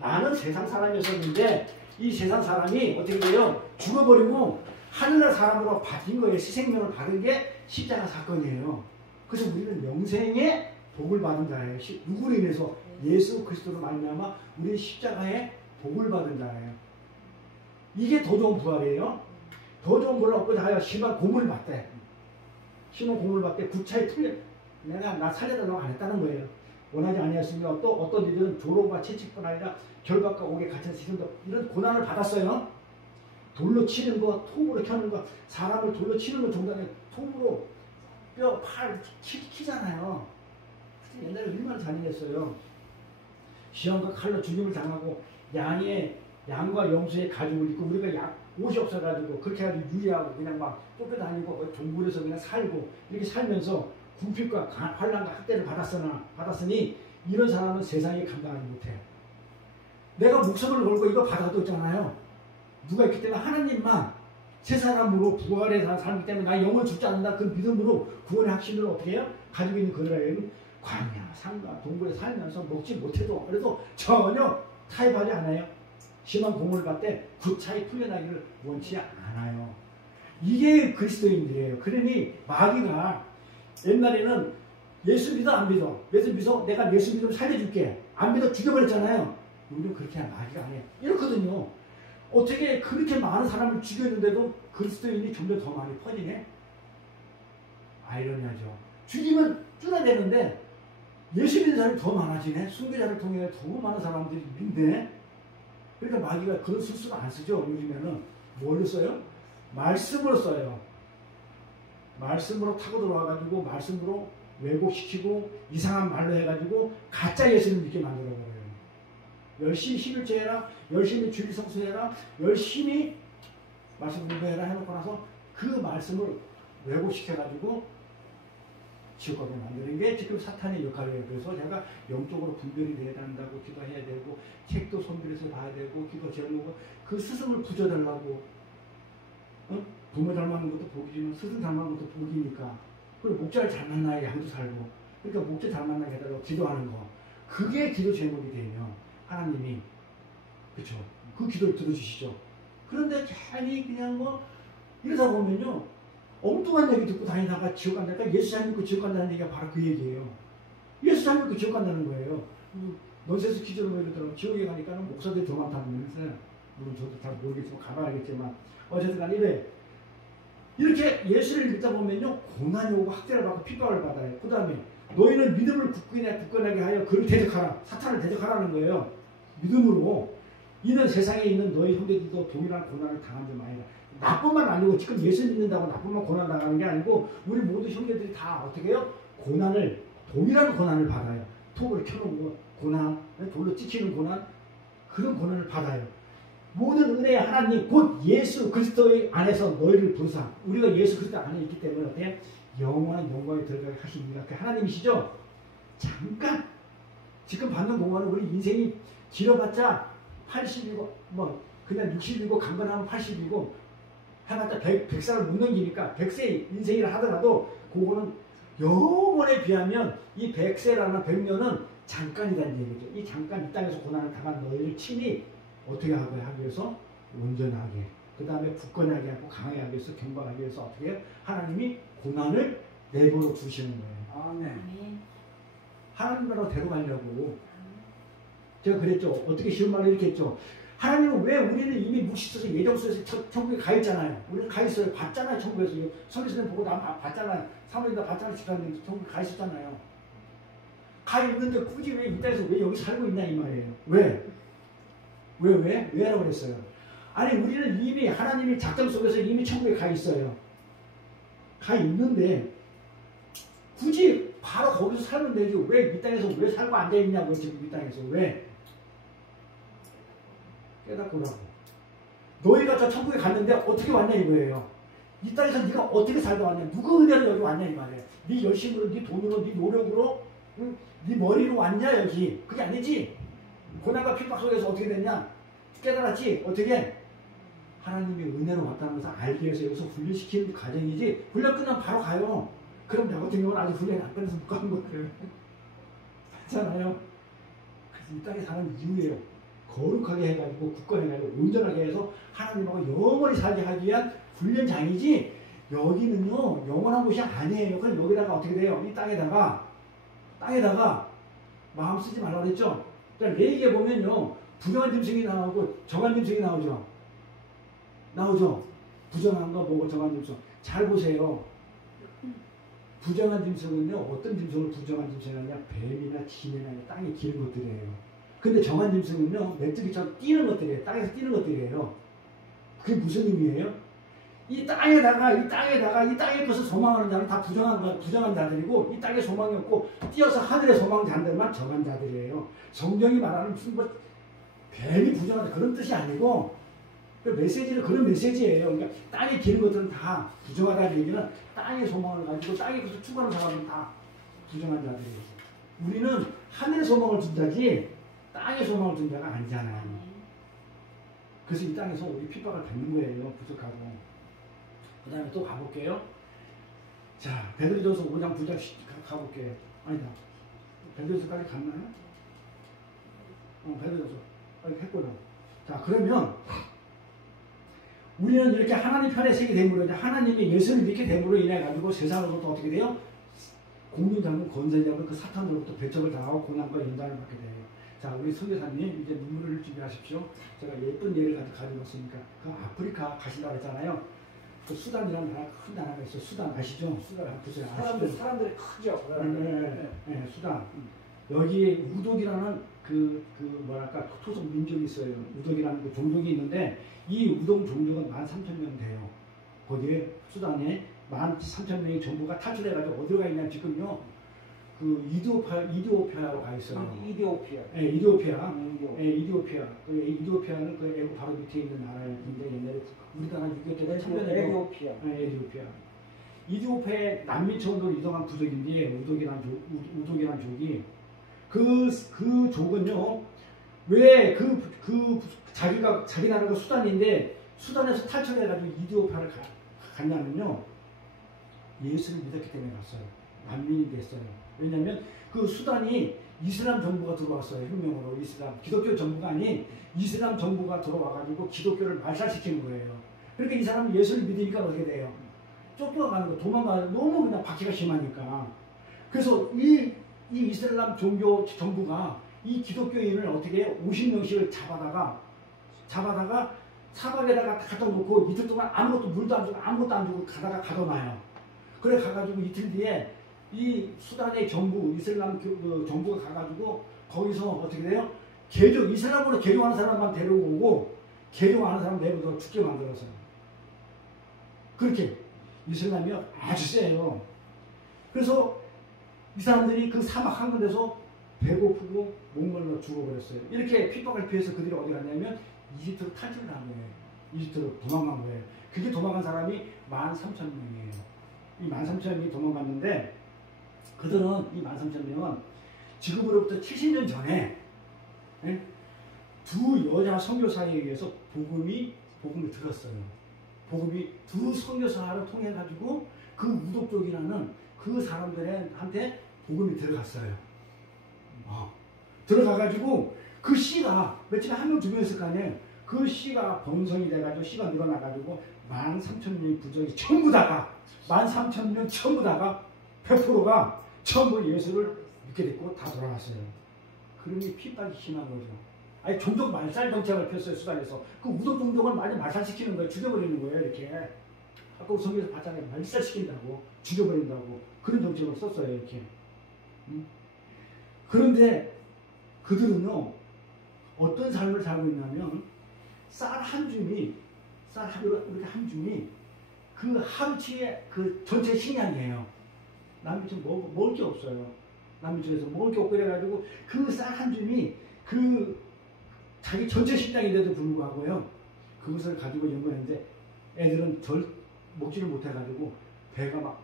나는 세상 사람이었었는데 이 세상 사람이 어떻게 돼요? 죽어버리고 하늘나라 사람으로 바뀐 거예요. 시생명을 받은 게 십자가 사건이에요. 그래서 우리는 영생의 복을 받은 자예요. 누구로 인해서? 예수 그리스도로 말미암아 우리 십자가에 복을 받은 자예요. 이게 더 좋은 부활이에요. 더 좋은 부활을 얻고 자야 심한 고문을 받대. 심한 고문을 받대. 구차에 틀려. 내가 나 살려달라고 안 했다는 거예요. 원하지 아니었으며 또 어떤 이들은 조롱과 채찍뿐 아니라 결박과 옥에 갇힌 시름도 이런 고난을 받았어요. 돌로 치는 거, 톱으로 켜는 거, 사람을 돌로 치는 거 정도에 톱으로 뼈, 팔 키잖아요. 옛날에 얼마나 잔인했어요. 시험과 칼로 죽임을 당하고 양과 염소의 가죽을 입고 우리가 옷이 없어가지고 그렇게 해가지고 유리하고 그냥 막 쫓겨다니고 동굴에서 그냥 살고 이렇게 살면서 궁핍과 환난과 학대를 받았으니 이런 사람은 세상에 감당하지 못해요. 내가 목숨을 걸고 이거 받아도 있잖아요. 누가 있기 때문에 하나님만 새 사람으로 부활의 살기 때문에 나 영을 죽지 않는다. 그 믿음으로 구원의 확신을 어떻게 해요? 가지고 있는 그들에게는 광야, 산과 동굴에 살면서 먹지 못해도 그래도 전혀 타협하지 않아요. 심한 공을 받되 구차히 풀려나기를 원치 않아요. 이게 그리스도인들이에요. 그러니 마귀가 옛날에는 예수 믿어 안 믿어? 예수 믿어? 내가 예수 믿으면 살려줄게. 안 믿어 죽여버렸잖아요. 우리는 그렇게 마귀가 아니에요. 이렇거든요. 어떻게 그렇게 많은 사람을 죽였는데도 그리스도인이 점점 더 많이 퍼지네? 아이러니하죠. 죽이면 줄어드는데 예수 믿는 사람이 더 많아지네? 순교자를 통해 더 많은 사람들이 믿네? 그러니까 마귀가 그런 술수를 안 쓰죠. 요즘에는 뭘로 써요? 말씀으로 써요. 말씀으로 타고 들어와가지고 말씀으로 왜곡시키고 이상한 말로 해가지고 가짜 예수를 믿게 만들어버려요. 열심히 11조 해라, 열심히 주일 성수해라, 열심히 말씀 공부해라 해놓고 나서 그 말씀을 왜곡시켜가지고 지옥 가게 만드는 게 지금 사탄의 역할이에요. 그래서 제가 영적으로 분별이 돼야 한다고 기도해야 되고 책도 손들여서 봐야 되고 기도 제목은 그 스승을 부져달라고. 부모 닮은 것도 복이지만 스승 닮은 것도 복이니까. 그리고 목자를 잘 만나야 양도 살고. 그러니까 목자 잘 만나게 해달라고 기도하는 거. 그게 기도 제목이 되면 하나님이 그렇죠. 그 기도를 들어주시죠. 그런데 괜히 그냥 뭐 이러다 보면요. 엉뚱한 얘기 듣고 다니다가 지옥 간다니까 예수 잘 믿고 지옥 간다는 얘기가 바로 그 얘기예요. 예수 잘 믿고 지옥 간다는 거예요. 넌센스 퀴즈로 뭐 이러더라고. 지옥에 가니까는 목사들이 더 많다면서요. 물론 저도 잘 모르겠지만 가봐야겠지만 어쨌든 간에 이래. 이렇게 예수를 믿다 보면요. 고난이 오고 학대를 받고 핍박을 받아요. 그 다음에 너희는 믿음을 굳건하게 하여 그를 대적하라. 사탄을 대적하라는 거예요. 믿음으로. 이는 세상에 있는 너희 형제들도 동일한 고난을 당한 줄 아니라. 나뿐만 아니고 지금 예수 믿는다고 나뿐만 고난 당하는 게 아니고 우리 모든 형제들이 다 어떻게 해요? 동일한 고난을 받아요. 톱을 켜놓은 고난, 돌로 찍히는 고난, 그런 고난을 받아요. 모든 은혜의 하나님 곧 예수 그리스도의 안에서 너희를 부르사. 우리가 예수 그리스도 안에 있기 때문에 어때? 영원한 영광에 들어가게 하신 이가 그 하나님이시죠? 잠깐 지금 받는 공간은 우리 인생이 길어봤자 80이고 뭐 그냥 60이고 강건하면 80이고 해봤자 100살을 못 넘기니까 100세 인생이라 하더라도 그거는 영원에 비하면 이 100세라는 100년은 잠깐이라는 얘기죠. 이 잠깐 이 땅에서 고난을 당한 너희를 친히 어떻게 하기 위해서 온전하게 그 다음에 굳건하게 하고 강하게 하기 위해서 경건하기 위해서 어떻게 해요? 하나님이 고난을 내버려 두시는 거예요. 아멘. 하나님 나라로 데려가려고 제가 그랬죠. 어떻게 쉬운 말로 이렇게 했죠. 하나님은 왜 우리는 이미 묵시서서 예정서에서 천국에 가 있잖아요. 우리는 가 있어요. 봤잖아요. 천국에서. 선교사님 보고 나 봤잖아요. 사모님 다 봤잖아요. 집사님 천국에 가 있었잖아요. 가 있는데 굳이 왜 이 땅에서 왜 여기 살고 있냐 이 말이에요. 왜? 왜라고 그랬어요. 아니 우리는 이미 하나님의 작정 속에서 이미 천국에 가 있어요. 가 있는데 굳이 바로 거기서 살면 되지 왜 이 땅에서 왜 살고 앉아있냐고 지금 이 땅에서 왜? 깨닫고라고. 너희가 저 천국에 갔는데 어떻게 왔냐 이거예요. 이 땅에서 네가 어떻게 살다 왔냐. 누구 은혜로 여기 왔냐 이 말이에요. 네 열심으로 네 돈으로 네 노력으로 응? 네 머리로 왔냐 여기. 그게 아니지. 고난과 핍박 속에서 어떻게 됐냐. 깨달았지. 어떻게? 하나님의 은혜로 왔다는 것을 알기 위해서 여기서 훈련시키는 과정이지. 훈련 끝나면 바로 가요. 그럼 나 같은 경우는 아직 훈련이 안 끝나서 못 가는 거예요. 그렇잖아요. 그래서 이 땅에 사는 이유예요. 거룩하게 해가지고 굳건해가지고 온전하게 해서 하나님하고 영원히 살게 하기 위한 훈련장이지 여기는요 영원한 곳이 아니에요. 그럼 여기다가 어떻게 돼요? 이 땅에다가 마음 쓰지 말라고 그랬죠. 레위기에 보면요 부정한 짐승이 나오고 정한 짐승이 나오죠. 부정한 거 뭐고 정한 짐승 잘 보세요. 부정한 짐승은요 어떤 짐승을 부정한 짐승이냐 뱀이나 진이나 땅에 기는 것들이에요. 근데 정한 짐승은요 메뚜기처럼 뛰는 것들이에요. 땅에서 뛰는 것들이에요. 그게 무슨 의미예요? 이 땅에다가 이 땅의 것을 소망하는 자는 다 부정한 자들이고 이 땅에 소망이 없고 뛰어서 하늘에 소망 자들만 정한 자들이에요. 성경이 말하는 무슨 뭐 뱀이 부정하다 그런 뜻이 아니고 그 메시지는 그런 메시지예요. 그러니까 땅에 기는 것들은 다 부정하다는 얘기는 땅의 소망을 가지고 땅에 것을 추구하는 사람은 다 부정한 자들이에요. 우리는 하늘의 소망을 둔 자지 땅의 소망을 둔 자가 아니잖아요. 그래서 이 땅에서 우리 핍박을 받는 거예요. 부족하고. 그 다음에 또 가볼게요. 자, 베드로전서 5장 9장 가볼게요. 아니다. 베드로전서까지 갔나요? 베드로전서 빨리 했구나. 자, 그러면 우리는 이렇게 하나님 편에 서게 됨으로 하나님의 예수를 믿게 됨으로 인해 가지고 세상으로부터 어떻게 돼요? 공륜장군 권세자군 그 사탄으로부터 배척을 당하고 고난과 연단을 받게 돼요. 자, 우리 선교사님 이제 눈물을 준비하십시오. 제가 예쁜 예를 가져왔으니까 그 아프리카 가시려고 했잖아요. 그 수단이라는 나라 큰 나라가 있어요. 수단 아시죠? 수단 보세요. 사람들이 크죠. 네, 수단. 여기에 우독이라는 그 뭐랄까 토속 민족이 있어요. 우독이라는 그 종족이 있는데 이 우독 종족은 13,000명 돼요. 거기에 수단에 13,000명의 정부가 탈출해가지고 어디로 가 있냐면 지금요 그 이디오피아로 가 있어요. 이디오피아. 네, 이디오피아. 네, 이디오피아. 그 이디오피아는 그 애국 바로 밑에 있는 나라인데 옛날에 우리나라 6.25 때 참전해서 에디오피아. 네, 에디오피아. 이디오피아의 남미천으로 이동한 부족인데 우독이란 족이 그 족은요 왜 자기 나라가 수단인데 수단에서 탈출해가지고 이디오피아를 갔냐면요 예수를 믿었기 때문에 갔어요. 난민이 됐어요. 왜냐하면 그 수단이 이슬람 정부가 들어왔어요. 혁명으로 이슬람 기독교 정부가 아닌 이슬람 정부가 들어와가지고 기독교를 말살시키는 거예요. 그러니까 이 사람은 예수를 믿으니까 어떻게 돼요? 쫓겨가는 거 도망가요. 너무 그냥 박해가 심하니까. 그래서 이 이슬람 종교 정부가 이 기독교인을 어떻게 해요? 50명씩을 잡아다가 사방에다가 갖다 놓고 이틀 동안 아무것도 물도 안 주고 아무것도 안 주고 가둬놔요. 그래 가가지고 이틀 뒤에 이 수단의 정부, 이슬람 정부가 가가지고 거기서 어떻게 돼요? 이슬람으로 개종하는 사람만 데려오고 개종하는 사람 내버려 죽게 만들었어요. 그렇게 이슬람이 아주 세요. 그래서 이 사람들이 그 사막 한 군데서 배고프고 목말라 죽어버렸어요. 이렇게 핍박을 피해서 그들이 어디 갔냐면 이집트로 탈출을 한 거예요. 이집트로 도망간 거예요. 그게 도망간 사람이 13,000명이에요. 이 13,000명이 도망갔는데 그들은 이 13,000명은 지금으로부터 70년 전에 두 여자 선교사에 의해서 복음을 들었어요. 복음이 두 선교사를 통해 가지고 그 우독족이라는 그 사람들한테 복음이 들어갔어요. 들어가 가지고 그 씨가 며칠 한 명 두 명 있을 거 아니에요. 그 씨가 번성이 돼 가지고 씨가 늘어나 가지고 13,000명의 부족이 전부 다가 13,000명 전부 다가 100%가 전부 예수를 믿게 됐고 다 돌아갔어요. 그러니 핍박이 심한 거죠. 아니 종족 말살 정책을 폈어요. 수단에서 그 우독 종족을 많이 말살시키는 거예요. 죽여버리는 거예요. 이렇게 아까 우리 성경에서 봤잖아요. 말살시킨다고 죽여버린다고 그런 정책을 썼어요. 이렇게. 그런데 그들은요 어떤 삶을 살고 있냐면 쌀 한 줌이 이렇게 한 줌이 그 하루치의 그 전체 식량이에요. 남미쪽 먹을 게 없어요. 남미쪽에서 먹을 게 없고 그래가지고 그 쌀 한 줌이 그 자기 전체 식량인데도 불구하고요 그것을 가지고 연구했는데 애들은 덜 먹지를 못해가지고 배가 막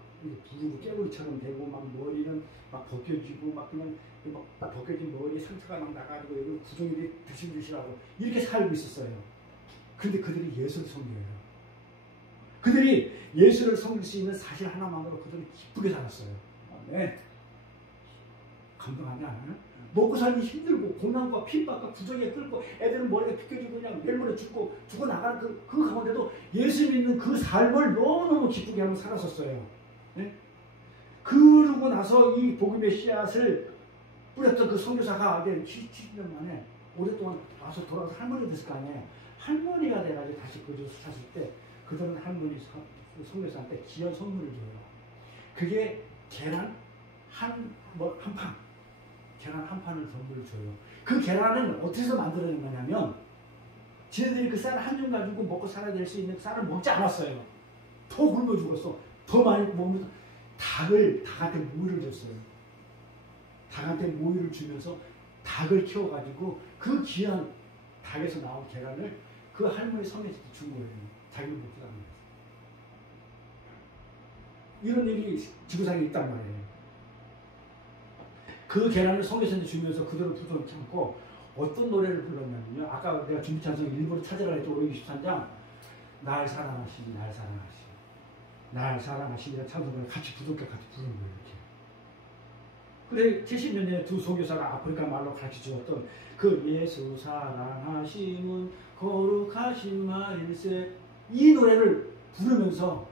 부르고 깨구리처럼 되고 막 머리는 막 벗겨지고 막 그냥 막 벗겨진 머리에 상처가 막 나가지고 여기 구덩이들이 드실드실하고 이렇게 살고 있었어요. 그런데 그들이 예수를 섬겨요. 그들이 예수를 섬길 수 있는 사실 하나만으로 그들은 기쁘게 살았어요. 네. 감동하냐? 먹고 살기 힘들고 고난과 핍박과 부정에 끌고 애들은 머리가 비껴지고 그냥 멜물에 죽고 나가는 그 가운데도 예수 믿는 그 삶을 너무너무 기쁘게 하며 살았었어요. 네? 그러고 나서 이 복음의 씨앗을 뿌렸던 그 선교사가 70년 만에 오랫동안 와서 돌아와서 할머니가 됐을 거 아니에요. 할머니가 돼가지고 다시 그 집을 샀을 때 그들은 할머니 선교사한테 귀한 선물을 줘요. 그게 계란 한 판. 계란 한 판을 선물을 줘요. 그 계란은 어디서 만들어낸 거냐면 지네들이 그 쌀 한 줌 가지고 먹고 살아야 될 수 있는 쌀을 먹지 않았어요. 더 굶어 죽었어. 더 많이 먹으면서 닭한테 모유를 줬어요. 닭한테 모유를 주면서 닭을 키워가지고 그 귀한 닭에서 나온 계란을 그 할머니 성에서 준 거예요. 자기는 먹지도 않으면서. 이런 일이 지구상에 있단 말이에요. 그 계란을 성교사한테 주면서 그대로 부정 참고 어떤 노래를 불렀냐면요. 아까 내가 준비 찬송 일부러 찾으라 했죠. 523장 날 사랑하시니 날 사랑하시니 날 사랑하시니라 찬송을 같이 부족해 같이 부르는 거예요. 이렇게. 그래 70년 전에 두 선교사가 아프리카 말로 가르쳐 주었던 그 예수 사랑하심은 거룩하신 말일세 이 노래를 부르면서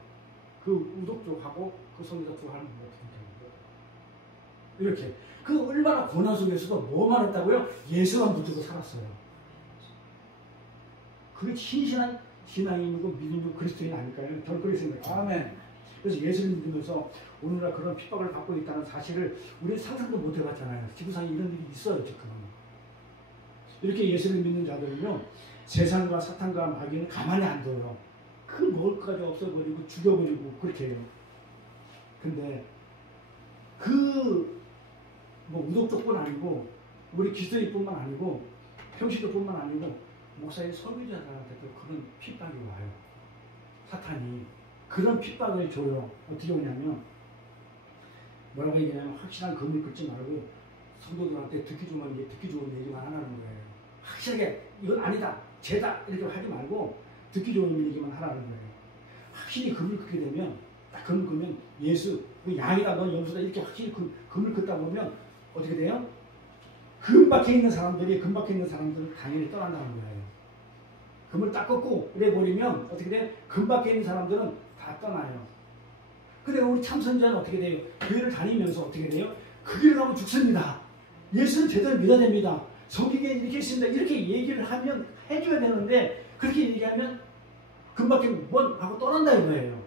그 우독족하고 그 선교사 두 할머니가 이렇게 그 얼마나 고난 속에서도 뭐만 했다고요? 예수만 붙들고 살았어요. 그게 신실한 신앙인이고 믿음이고 그리스도인 아닐까요? 저는 그렇게 생각해요. 아멘. 그래서 예수를 믿으면서 오늘날 그런 핍박을 받고 있다는 사실을 우리는 상상도 못 해봤잖아요. 지구상에 이런 일이 있어요. 지금. 이렇게 예수를 믿는 자들은요. 세상과 사탄과 마귀는 가만히 안 둬요. 그 먹을 것까지 없애버리고 죽여버리고 그렇게 해요. 근데 뭐 우독족뿐 아니고 우리 기도인뿐만 아니고 평신도뿐만 아니고 목사의 설교자들한테도 그런 핍박이 와요. 사탄이 그런 핍박을 줘요. 어떻게 오냐면 뭐라고 얘기하냐면 확실한 금을 긋지 말고 성도들한테 듣기 좋은 얘기만 하라는 거예요. 확실하게 이건 아니다, 죄다 이렇게 하지 말고 듣기 좋은 얘기만 하라는 거예요. 확실히 금을 긋게 되면 딱 금을 긋으면 예수 양이다 넌 염소다 이렇게 확실히 금을 긋다 보면 어떻게 돼요? 금박혀 있는 사람들은 당연히 떠난다는 거예요. 금을 딱 긋고 그래 버리면 어떻게 돼요? 금박혀 있는 사람들은 다 떠나요. 그래 우리 참선자는 어떻게 돼요? 교회를 다니면서 어떻게 돼요? 그 길을 가면 죽습니다. 예수는 제대로 믿어야 됩니다. 성경에 이렇게 있습니다. 이렇게 얘기를 하면 해줘야 되는데 그렇게 얘기하면 금박혀 뭔 하고 떠난다 이거예요.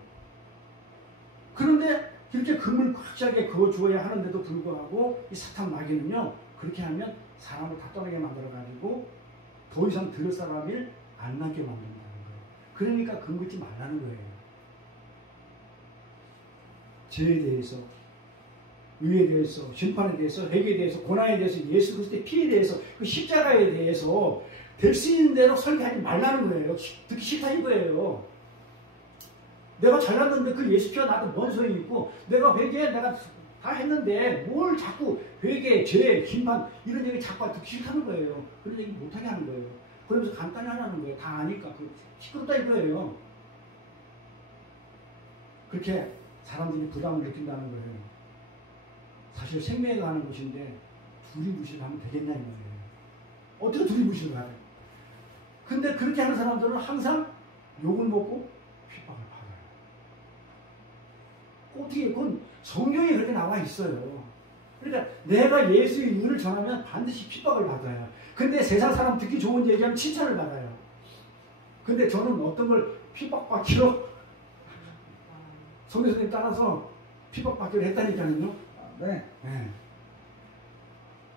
그런데 이렇게 금을 확실하게 그어주어야 하는데도 불구하고 이 사탄 마귀는요 그렇게 하면 사람을 다 떠나게 만들어가지고 더 이상 들을 사람을 안 남게 만든다는 거예요. 그러니까 금 긋지 말라는 거예요. 죄에 대해서, 의에 대해서, 심판에 대해서, 회개에 대해서, 고난에 대해서, 예수 그리스도의 피에 대해서, 그 십자가에 대해서 될 수 있는 대로 설교하지 말라는 거예요. 듣기 싫다 이거예요. 내가 잘났는데 그 예수피가 나한테 뭔 소용이 있고 내가 회개해 내가 다 했는데 뭘 자꾸 회개, 죄, 심판 이런 얘기 자꾸 듣기 싫다는 거예요. 그런 얘기 못하게 하는 거예요. 그러면서 간단히 하라는 거예요. 다 아니까 그 시끄럽다 이거예요. 그렇게 사람들이 부담을 느낀다는 거예요. 사실 생명에 관한 것인데 두리부실 하면 되겠냐는 거예요. 어떻게 두리부실을 하래? 근데 그렇게 하는 사람들은 항상 욕을 먹고 핍박을 받아요. 어떻게 그건 성경에 그렇게 나와 있어요. 그러니까 내가 예수의 의를 전하면 반드시 핍박을 받아요. 근데 세상 사람 듣기 좋은 얘기하면 칭찬을 받아요. 근데 저는 어떤 걸 핍박받기로 성교수님 따라서 핍박받기로 했다니까요. 네. 네.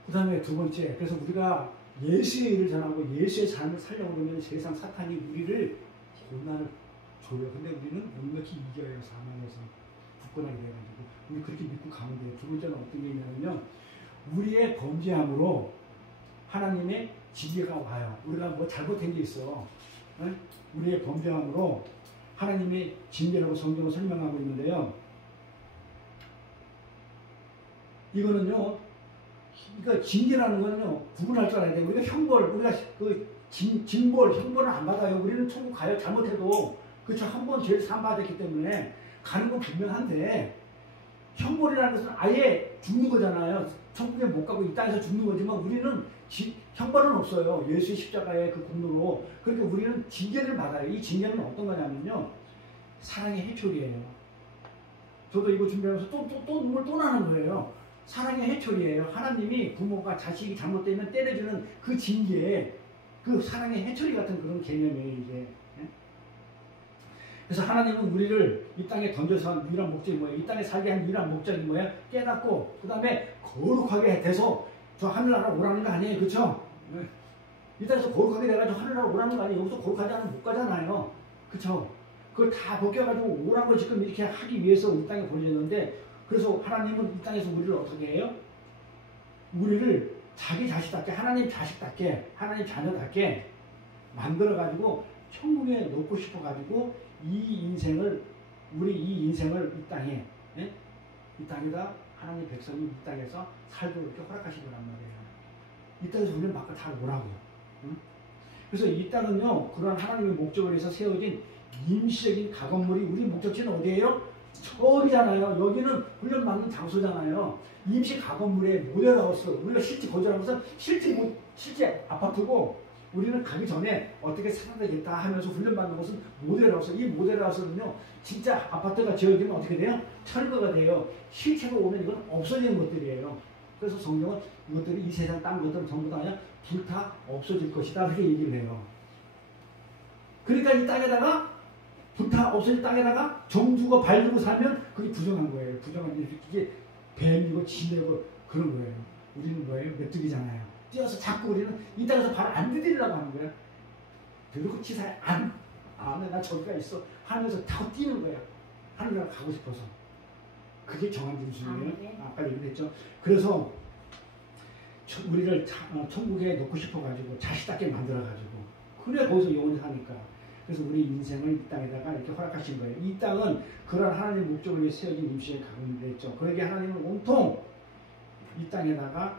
그 다음에 두 번째, 그래서 우리가 예수의 일을 전하고 예수의 삶을 살려고 그러면 세상 사탄이 우리를 고난을 줘요. 근데 우리는 넉넉히 이겨요. 사망에서 굳건하게 돼가지고 우리 그렇게 믿고 가면 돼요. 두 번째는 어떤 게 있냐면요, 우리의 범죄함으로 하나님의 지혜가 와요. 우리가 뭐 잘못한 게 있어. 네? 우리의 범죄함으로 하나님의 징계라고 성경을 설명하고 있는데요. 이거는요, 그러니까 징계라는 거는요, 구분할 줄 알아야 돼요. 우리가 형벌, 우리가 그 징벌, 형벌을 안 받아요. 우리는 천국 가요. 잘못해도. 그렇죠. 한 번 죄를 사함받았기 때문에 가는 건 분명한데, 형벌이라는 것은 아예 죽는 거잖아요. 천국에 못 가고 이 땅에서 죽는 거지만 우리는 형벌은 없어요. 예수의 십자가의 그 공로로. 그러니까 우리는 징계를 받아요. 이 징계는 어떤 거냐면요, 사랑의 해초리예요. 저도 이거 준비하면서 또 눈물 또 나는 거예요. 사랑의 해초리예요. 하나님이 부모가 자식이 잘못되면 때려주는 그 징계, 그 사랑의 해초리 같은 그런 개념이에요, 이게. 그래서 하나님은 우리를 이 땅에 던져서 한 유일한 목적이 뭐예요? 이 땅에 살게 한 유일한 목적이 뭐예요? 깨닫고 그 다음에 거룩하게 돼서 저 하늘나라 오라는 거 아니에요, 그렇죠? 네. 이 땅에서 거룩하게 돼가지고 하늘나라 오라는 거 아니에요? 여기서 거룩하지 않으면 못 가잖아요, 그렇죠? 그걸 다 벗겨가지고 오라는 걸 지금 이렇게 하기 위해서 이 땅에 보내졌는데, 그래서 하나님은 이 땅에서 우리를 어떻게 해요? 우리를 자기 자식답게, 하나님 자식답게, 하나님 자녀답게 만들어가지고 천국에 놓고 싶어가지고 우리 이 인생을 이 땅에, 예? 이 땅에다 하나님 백성이 이 땅에서 살도록 이렇게 허락하신 거란 말이에요. 이 땅에서 우리는 막고 다 오라고. 응? 그래서 이 땅은요, 그런 하나님의 목적을 위해서 세워진 임시적인 가건물이, 우리 목적지는 어디예요? 절이잖아요. 여기는 훈련받는 장소잖아요. 임시 가건물의 모델하우스, 우리가 실제 거주하는 것은 실제 아파트고, 우리는 가기 전에 어떻게 살아야 되겠다 하면서 훈련받는 것은 모델하우스. 이 모델하우스는요, 진짜 아파트가 지어지면 어떻게 돼요? 철거가 돼요. 실체가 오면 이건 없어지는 것들이에요. 그래서 성경은 이것들이, 이 세상 땅 것들은 전부 다 그냥 불타 없어질 것이다, 그렇게 얘기를 해요. 그러니까 이 땅에다가, 불타 없어질 땅에다가 정주고 발주고 살면 그게 부정한 거예요. 부정한 게 이게 뱀이고 지네고 그런 거예요. 우리는 뭐예요? 메뚜기잖아요. 뛰어서 자꾸 우리는 이 땅에서 발 안 디디려고 하는 거야. 그리고 치사에 나 저기가 있어 하면서 타고 뛰는 거야. 하늘나라 가고 싶어서. 그게 정한 진술이에요. 아까 얘기했죠. 그래서 우리를 천국에 놓고 싶어가지고 자식답게 만들어가지고, 그래 거기서 영원히 사니까. 그래서 우리 인생을 이 땅에다가 이렇게 허락하신 거예요. 이 땅은 그런 하나님의 목적을 위해 세워진 임시의 가문이 됐죠. 그러게 하나님은 온통 이 땅에다가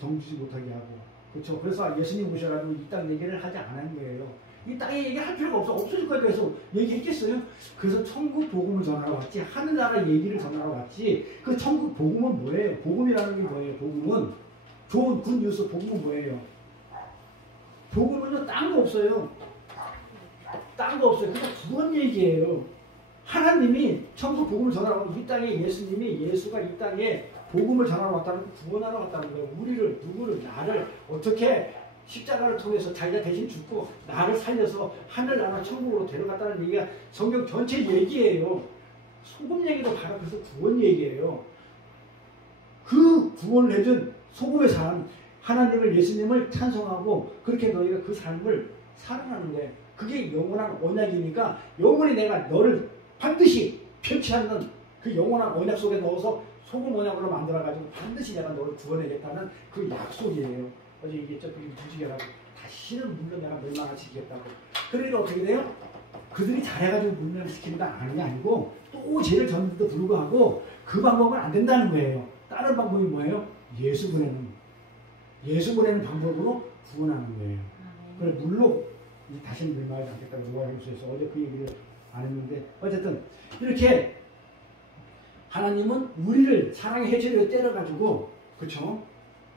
정주지 못하게 하고, 그렇죠. 그래서 예수님 오셔가지고 이 땅 얘기를 하지 않은 거예요. 이 땅에 얘기할 필요가 없어. 없어질 거에 대해서 얘기했겠어요? 그래서 천국 복음을 전하러 왔지, 하늘나라 얘기를 전하러 왔지. 그 천국 복음은 뭐예요? 복음이라는 게 뭐예요? 복음은 좋은 굿 뉴스. 복음은 뭐예요? 복음은요, 딴 거 없어요. 딴 거 없어요. 그냥 그런 얘기예요. 하나님이 천국 복음을 전하러 왔고, 이 땅에 예수가 이 땅에 복음을 전하러 왔다는 거, 구원하러 왔다는 거예요. 우리를, 누구를, 나를 어떻게 십자가를 통해서 자기가 대신 죽고 나를 살려서 하늘나라 천국으로 데려갔다는 얘기가 성경 전체 얘기예요. 소금 얘기도 바로 그래서 구원 얘기예요. 그 구원을 해준 소금의 사람, 하나님을, 예수님을 찬송하고 그렇게 너희가 그 삶을 살아가는 거예요. 그게 영원한 언약이니까 영원히 내가 너를 반드시 편치 않는 그 영원한 언약 속에 넣어서 소금 언약으로 만들어가지고 반드시 내가 너를 구원하겠다는 그 약속이에요. 어제 얘기했죠. 그게 무지개라고. 다시는 물론 내가 멸망하시겠다고. 그러니까 어떻게 돼요? 그들이 잘해가지고 문명시키는 게 아니고 또 죄를 졌는데도 불구하고 그 방법은 안 된다는 거예요. 다른 방법이 뭐예요? 예수 보내는 방법으로 구원하는 거예요. 그래 물로 다시는 밀말하지 않겠다고 요한일서에서 어제 그 얘기를 안 했는데 어쨌든 이렇게 하나님은 우리를 사랑의 해초리로 때려가지고 그쵸?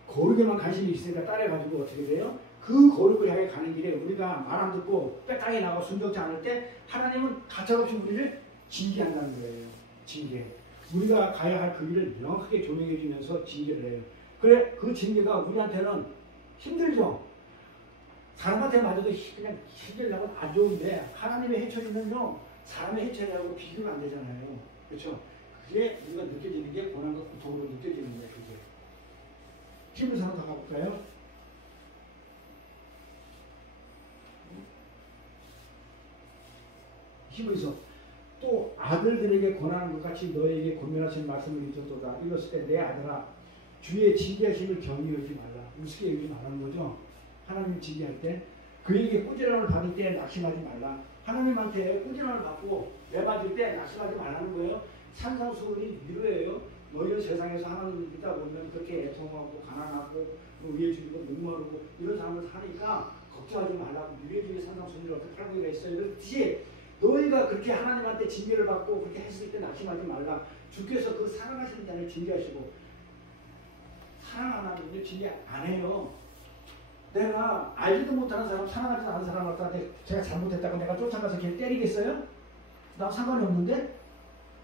거룩에만 관심이 있으니까 따라가지고 어떻게 돼요? 그 거룩을 향해 가는 길에 우리가 말 안 듣고 빽하게 나가고 순종치 않을 때 하나님은 가차없이 우리를 징계한다는 거예요. 징계. 우리가 가야 할 그 길을 명확하게 조명해 주면서 징계를 해요. 그래 그 징계가 우리한테는 힘들죠. 사람한테 맞아도 그냥 힘들다고 안 좋은데 하나님의 해처리는요 사람의 해처리하고 비교가 안 되잖아요. 그렇죠? 그게 우리가 느껴지는 게 고난과 고통으로 느껴지는 거예요. 그게. 히브리서 한번 더 가볼까요? 히브리서 또 아들들에게 권하는 것 같이 너에게 권면하신 말씀을 잊었도다. 읽었을 때 내 아들아 주의 징계하심을 경히 여기지 말라. 우습게 여기지 말라는 거죠. 하나님 징계할 때 그에게 꾸지람을 받을 때 낙심하지 말라. 하나님한테 꾸지람을 받고 매받을 때 낙심하지 말라는 거예요. 산상수훈이 위로예요. 너희는 세상에서 하나님을 믿다 보면 그렇게 애통하고 가난하고 위에 죽이고 목마르고 이런 사람을 사니까 걱정하지 말라고 위에 중에 산상수훈을 어떻게 하는 게 있어요. 그렇듯이 너희가 그렇게 하나님한테 징계를 받고 그렇게 했을 때 낙심하지 말라. 주께서 그 사랑하시는 자를 징계하시고 사랑 안 하면 징계 안 해요. 내가 알지도 못하는 사람, 사랑하지 않는 사람 갖다 제가 잘못했다고 내가 쫓아가서 걔를 때리겠어요? 나 상관이 없는데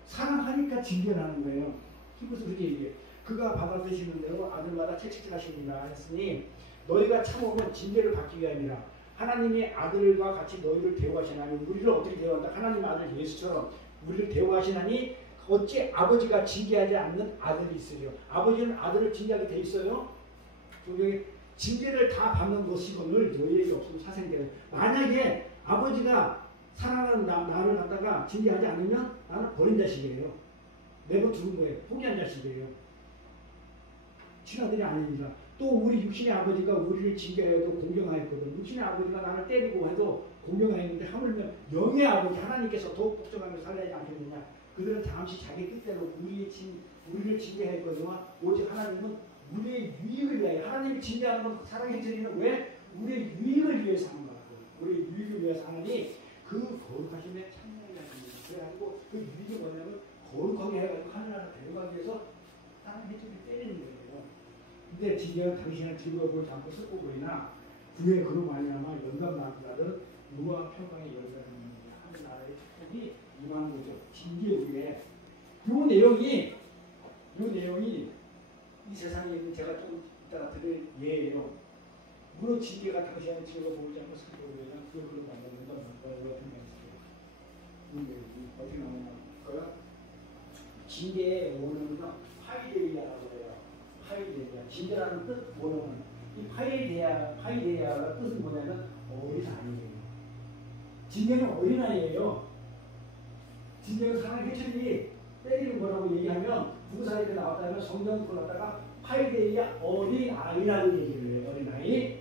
사랑하니까 징계를 하는 거예요. 히브리서 그렇게 얘기해. 그가 받아들이시는 대로 아들마다 채찍질하시느니라 했으니 너희가 참으면 징계를 받기 위함이라. 하나님이 아들과 같이 너희를 대우하시나니 우리를 어떻게 대우한다? 하나님의 아들 예수처럼 우리를 대우하시나니 어찌 아버지가 징계하지 않는 아들이 있으리요. 아버지는 아들을 징계하게 돼 있어요. 분명히 징계를 다 받는 것이거늘 너희에게 없으면 사생되는. 만약에 아버지가 사랑하는 나를 갖다가 징계하지 않으면 나는 버린 자식이에요. 내버 두는 거예요. 포기한 자식이에요. 친아들이 아닙니다. 또 우리 육신의 아버지가 우리를 징계해도 공경하였거든. 육신의 아버지가 나를 때리고 해도 공경하였는데 하물며 영의 아버지 하나님께서 더욱 복종하며 살려야지 않겠느냐. 그들은 잠시 자기 뜻대로 우리를 징계했거니와 오직 하나님은 우리의 유익을 위하여. 하나님이 징계하는 건 사랑의 해처리는 왜? 우리의 유익을 위해서 하는 거라고. 우리의 유익을 위해서 하나니 그 거룩하심에 참여하게 하십니다. 그래가지고 그 유익이 뭐냐면 거룩하게 해가지고 하늘나라 데려가기 위해서 사랑의 해처리 때리는 거예요. 근데 징계는 당신을 즐거움을 담고 슬퍼 보이나 그의 그로 말미암아 영감 낳은 자들은 누와 평강에 열매를 하늘나라의 축복이 임하는 거죠. 징계 후에 요 내용이 이 세상에 있는 제가 좀 이따가 드릴 예예요. 물론 징계가 당신의 즐거워 보이지 않고 슬퍼 보이나 그걸 그로 만드는 건 어떤 면에서 어떻게 나오냐고요. 징계의 원어는 파이데이아라고 해요. 파이데이아. 징계라는 뜻 원어는 이 파이데이아가 뜻은 뭐냐면 어린아이예요. 징계는 어린아이예요. 징계는 사람의 해처리 때리는 거라고 얘기하면 부사에 나왔다면 성경을 골랐다가 파이데이아 어린아이라고 얘기를 해요. 어린아이.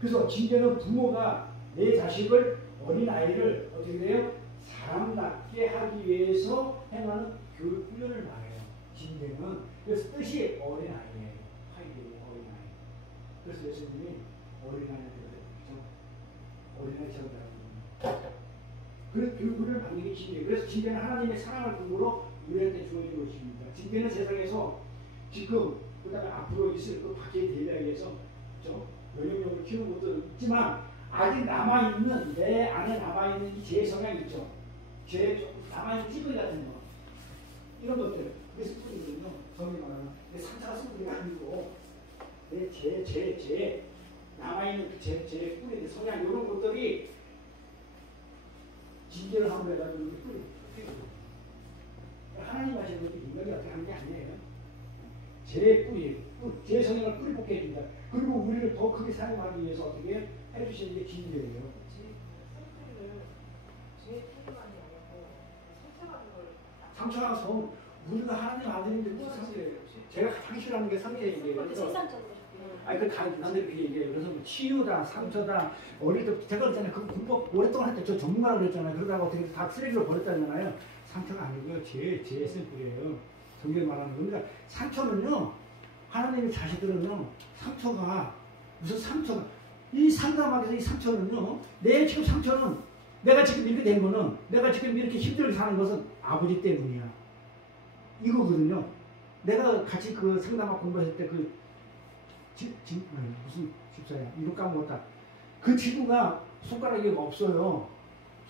그래서 징계는 부모가 내 자식을 어린아이를 어떻게 돼요? 사람답게 하기 위해서 행하는 교육 훈련을 말해요. 징계는. 그래서 뜻이 어린아이예요. 파이데이아 어린아이. 그래서 예수님이 어린아이한테 그랬죠. 어린아이처럼 되라고. 그래서 교육을 받는 게 징계. 그래서 징계는 하나님의 사랑을 근거로 우리한테 주어진 것입니다. 징계는 세상에서 지금 그다음에 앞으로 있을 그 박해에 대비하기 위해서 그렇죠? 면역력을 키우는 것도 있지만 아직 남아있는 내 안에 남아있는 이 죄의 성향이 있죠. 죄 남아있는 찌꺼기 같은 거 이런 것들 그게 스프링이거든요. 성경이 말하는 내 상처가 스프링이 아니고 내 죄 남아있는 그 죄의 뿌리 성향 이런 것들이 징계를 함으로 해가지고 이렇게 뿌리 하나님 하시는 것도 인간이 어떻게 하는 게 아니에요. 제 뿌리, 제 성향을 뿌리 뽑게 해준다. 그리고 우리를 더 크게 사용하기 위해서 어떻게 해주시는 게 징계예요. 상처가서 우리가 하나님 아들인데 무슨 상처예요? 제가 가장 싫어하는 게 상처 얘기예요. 생산적으로. 아니 그 다들 그렇게 얘기해요. 그래서 뭐 치유다, 상처다, 어릴 때 제가 그랬잖아요. 그 공부 오랫동안 했대. 저 전문가라고 그랬잖아요. 그러다가 어떻게 다 쓰레기로 버렸다잖아요. 상처가 아니고요. 제 샘플이에요. 성경이 말하는 거. 그러니까 상처는요. 하나님의 자식들은요. 상처가 무슨 상처가 이 상담하면서 이 상처는요. 내 지금 상처는 내가 지금 이렇게 된 거는 내가 지금 이렇게 힘들게 사는 것은 아버지 때문이야. 이거거든요. 내가 같이 그 상담학 공부했을 때 무슨 집사야? 이거 까먹었다. 그 친구가 손가락이 없어요.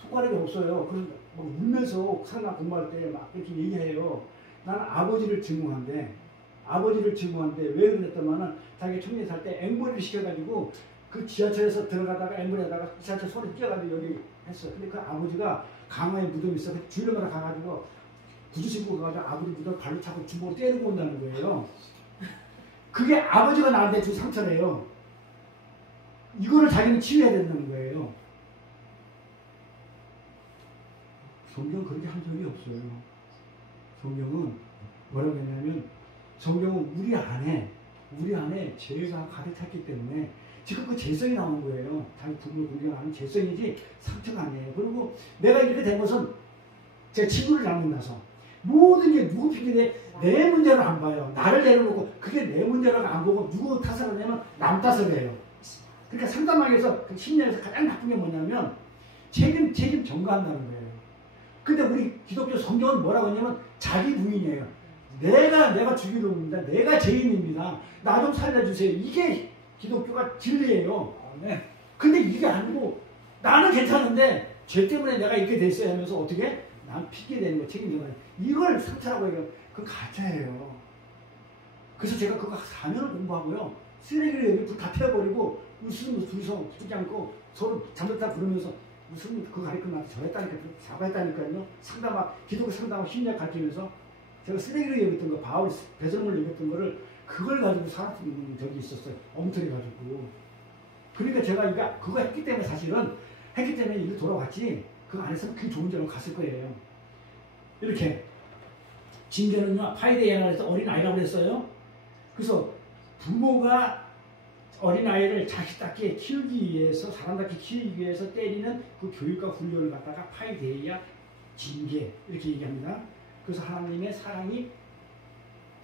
손가락이 없어요. 그래서 막 울면서 상담 공부할 때 막 이렇게 얘기해요. 나는 아버지를 증오한대. 왜 그랬더만은 자기 청년에 살 때 앵벌이를 시켜가지고 그 지하철에서 들어가다가 앵벌에다가 지하철 손에 끼어가지고 여기 했어. 근데 그 아버지가 강화에 무덤이 있어. 주일마다 가가지고 구두 신고 가가지고 아버지 무덤 발로 차고 주먹으로 때리고 온다는 거예요. 그게 아버지가 나한테 준 상처래요. 이거를 자기는 치유해야 된다는 거예요. 성경은 그렇게 한 적이 없어요. 성경은 뭐라고 했냐면 성경은 우리 안에 죄가 가득 찼기 때문에 지금 그 죄성이 나오는 거예요. 자기 부모를 공경하는 죄성이지 상처가 아니에요. 그리고 내가 이렇게 된 것은 제 친구를 잘못 나서 모든 게 누구 핑계대 내 문제로 안 봐요. 나를 내려놓고 그게 내 문제라고 안 보고 누구 탓을 하냐면 남 탓을 해요. 그러니까 상담하기 위해서 그 심리에서 가장 나쁜 게 뭐냐면 책임 전가한다는 거예요. 근데 우리 기독교 성경은 뭐라고 하냐면 자기 부인이에요. 내가 주기도입니다. 내가 죄인입니다. 나 좀 살려주세요. 이게 기독교가 진리예요. 네. 근데 이게 아니고 나는 괜찮은데 죄 때문에 내가 이렇게 됐어야 하면서 어떻게? 난 핑계대는 거 책임져가지고 이걸 상처라고 해요. 그건 가짜예요. 그래서 제가 그거 4년을 공부하고요. 쓰레기를 여기 불 다 태워버리고 무슨 둘이서 붙지 않고 서로 잠들다 부르면서 무슨 그거 가르치고 나한테 저랬다니까 잡아했다니까요. 기독교 상담학 심리학 가르치면서 제가 쓰레기를 여겼던 거 바울 배설물을 여겼던 거를 그걸 가지고 살았던 적이 있었어요. 엉터리 가지고. 그러니까 제가 그거 했기 때문에 이거 돌아왔지. 그 안에서 그 좋은 데로 갔을 거예요. 이렇게 징계는요 파이데 예나에서 어린아이라고 그랬어요. 그래서 부모가 어린아이를 자식답게 키우기 위해서 사람답게 키우기 위해서 때리는 그 교육과 훈련을 갖다가 파이데이야 징계 이렇게 얘기합니다. 그래서 하나님의 사랑이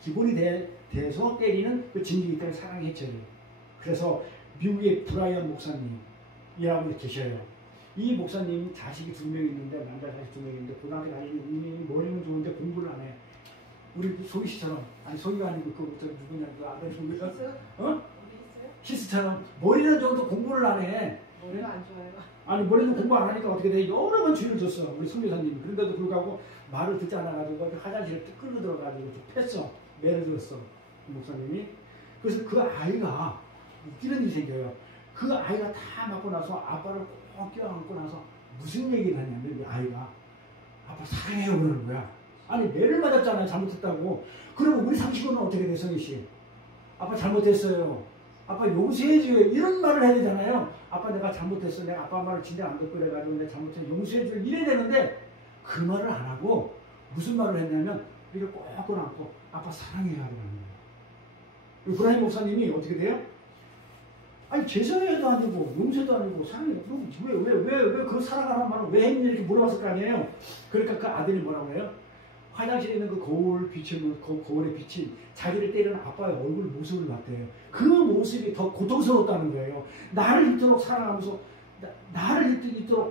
기본이 돼서 때리는 그 징계이기 때문에 사랑의 해처리. 그래서 미국의 브라이언 목사님이라고 계셔요. 이 목사님 자식이 2명 있는데 남자 자식 2명 있는데 고등학교 다니는 이미 머리는 좋은데 공부를 안 해. 우리 소희 씨처럼 아니 소희가 아니고 그 누구냐 그 아들 누구야? 히스처럼 머리는 좋은데 공부를 안 해. 머리가 안 좋아요. 아니 머리는 공부 안 하니까 어떻게 돼? 여러 번 주의를 줬어 우리 선교사님이. 그런데도 불구하고 말을 듣지 않아가지고 화장실에 끌고 들어가지고 뺐어. 매를 들었어 목사님이. 그래서 그 아이가 웃기는 일이 생겨요. 그 아이가 다 맞고 나서 아빠를 꼭 껴안고 나서 무슨 얘기를 하냐면 그 아이가 아빠 사랑해요 그러는 거야. 아니 매를 맞았잖아요. 잘못했다고. 그러면 우리 상식으로는 어떻게 돼 성희씨? 아빠 잘못했어요. 아빠 용서해줘요. 이런 말을 해야 되잖아요. 아빠 내가 잘못했어. 내가 아빠 말을 진짜 안 듣고 그래가지고 내가 잘못해서 용서해줘요. 이래야 되는데 그 말을 안 하고 무슨 말을 했냐면 이렇게 꼭 안고 아빠 사랑해요 하는 거예요. 브라임 목사님이 어떻게 돼요? 아니 죄송해도 아니고 용서도 아니고 사랑해. 왜 그 사랑하는 말을 왜 했니 이렇게 물어봤을 거 아니에요. 그러니까 그 아들이 뭐라고 해요? 화장실에 있는 그 거울 비치는 거울에 비친 자기를 때리는 아빠의 얼굴 모습을 봤대요. 그 모습이 더 고통스러웠다는 거예요. 나를 이토록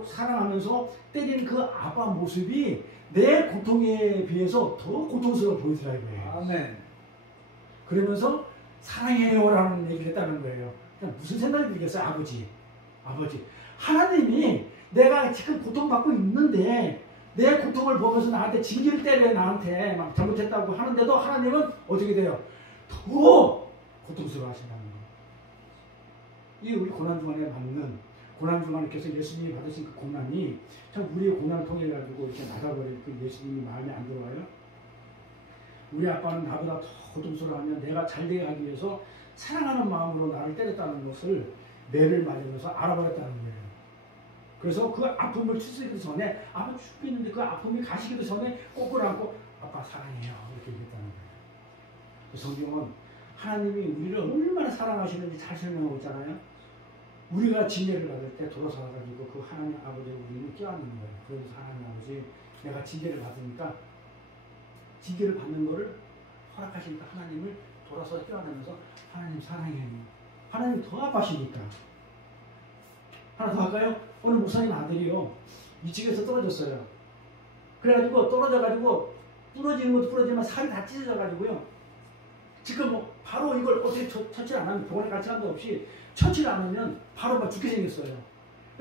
사랑하면서 때리는 그 아빠 모습이 내 고통에 비해서 더 고통스러워 보이더라고요. 아멘. 그러면서 사랑해요라는 얘기를 했다는 거예요. 그러니까 무슨 생각이 들겠어요? 아버지. 하나님이 내가 지금 고통받고 있는데 내 고통을 보면서 나한테 징계를 때려요. 나한테 막 잘못했다고 하는데도 하나님은 어떻게 돼요? 더 고통스러워 하신다는 거예요. 이게 우리 고난주간에 맞는 고난주간에께서 예수님이 받으신 그 고난이 참 우리의 고난을 통해 가지고 이렇게 나가버릴 그 예수님이 마음에 안 들어와요. 우리 아빠는 나보다 더 고통스러워하면 내가 잘되게 하기 위해서 사랑하는 마음으로 나를 때렸다는 것을 매를 맞으면서 알아버렸다는 거예요. 그래서 그 아픔을 추스리기 전에 아빠 죽겠는데 그 아픔이 가시기도 전에 꼭 끌어안고 아빠 사랑해요 이렇게 얘기했다는 거예요. 성경은 하나님이 우리를 얼마나 사랑하시는지 잘 설명하고 있잖아요. 우리가 징계를 받을 때 돌아서 와가지고 그 하나님 아버지를 우리는 껴안는 거예요. 그래서 하나님 아버지, 내가 징계를 받으니까 징계를 받는 거를 허락하시니까 하나님을 돌아서 껴안으면서 하나님 사랑해요. 하나님 더 아파시니까. 하나 더 할까요? 어느 목사님 아들이요, 2층에서 떨어졌어요. 그래가지고 떨어져가지고 부러지는 것도 부러지지만 살이 다 찢어져가지고요. 지금 뭐 바로 이걸 어떻게 처치를 안 하면 병원에 같이 간도 없이 처치를 안 하면 바로 막 죽게 생겼어요.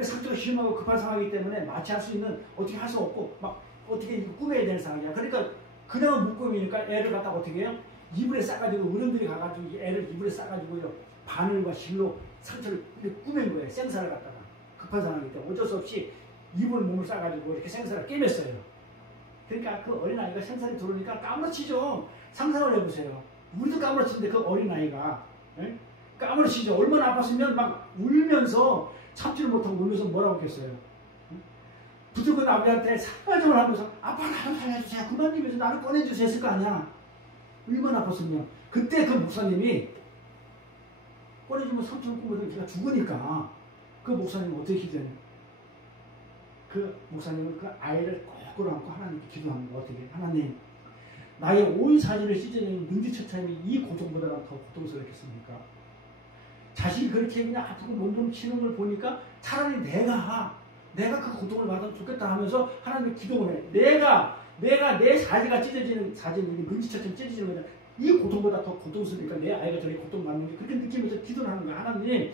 상태가 심하고 급한 상황이기 때문에 마취할 수 있는, 어떻게 할 수 없고 막 어떻게 이거 꾸며야 되는 상황이야. 그러니까 그냥 못 꾸미니까 애를 갖다가 어떻게 해요? 이불에 싸가지고 어른들이 가가지고 애를 이불에 싸가지고요, 바늘과 실로 상처를 이렇게 꾸민 거예요. 생사를 갖다가 급한 상황이기 때문에 어쩔 수 없이 이불 몸을 싸가지고 이렇게 생사를 깨맸어요. 그러니까 그 어린아이가 생사를 들어오니까 까무러치죠. 상상을 해보세요. 우리도 까무러치는데 그 어린아이가 까무러치죠. 얼마나 아팠으면 막 울면서 참지를 못하고 울면서 뭐라고 했겠어요. 부족한 아버지한테 사정을 하면서 아빠 나를 살려주세요, 그만님에서 나를 꺼내주세요 했을 거 아니야. 얼마나 아팠으면. 그때 그 목사님이 꺼내주면 삼촌을 꿈꾸던 걔가 죽으니까 그 목사님은 어떻게 기도했냐. 그 목사님은 그 아이를 거꾸로 안고 하나님께 기도하는 거. 어떻게? 하나님, 나의 온 사진을 찢어내는 능지처참이 이 고통보다는 더 고통스럽겠습니까? 자식이 그렇게 그냥 아프고 몸좀 치는 걸 보니까 차라리 내가 그 고통을 받아도 좋겠다 하면서 하나님께 기도를 해. 내가 내 사지가 찢어지는, 사진이 능지처럼 찢어지는 거냐. 이 고통보다 더 고통스러우니까 내 아이가 저렇게 고통받는 게, 그렇게 느끼면서 기도를 하는 거야. 하나님,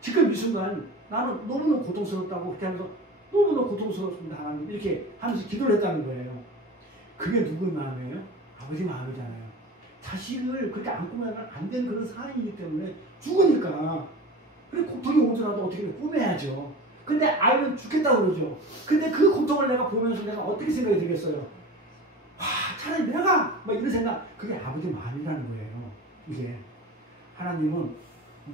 지금 이 순간 나는 너무너무 고통스럽다고 그렇게 하면서 너무너무 고통스럽습니다, 하나님. 이렇게 하면서 기도를 했다는 거예요. 그게 누구의 마음이에요? 아버지 마음이잖아요. 자식을 그렇게 안고면 안 되는 그런 상황이기 때문에 죽으니까. 그래, 고통이 오더라도 어떻게 꾸며야죠. 근데 아이는 죽겠다고 그러죠. 근데 그 고통을 내가 보면서 내가 어떻게 생각이 들겠어요? 차라리 내가! 막 이런 생각. 그게 아버지 마음이라는 거예요. 이게. 하나님은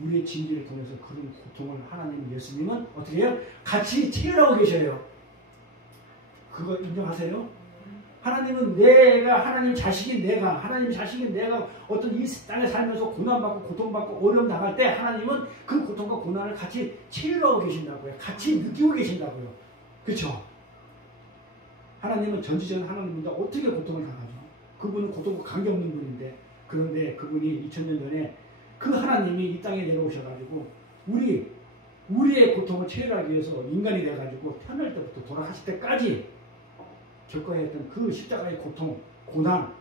우리의 징계를 통해서 그런 고통을, 하나님, 예수님은 어떻게 해요? 같이 체험하고 계셔요. 그거 인정하세요? 하나님은 하나님 자식인 내가 어떤 이 땅에 살면서 고난받고 고통받고 어려움 당할 때 하나님은 그 고통과 고난을 같이 체험하고 계신다고요. 같이 느끼고 계신다고요. 그렇죠? 하나님은 전지전 하나님인데 어떻게 고통을 당하죠? 그분은 고통과 관계없는 분인데, 그런데 그분이 2000년 전에 그 하나님이 이 땅에 내려오셔가지고 우리의 고통을 체험하기 위해서 인간이 돼가지고 태어날 때부터 돌아가실 때까지 겪어야 했던 그 십자가의 고통, 고난,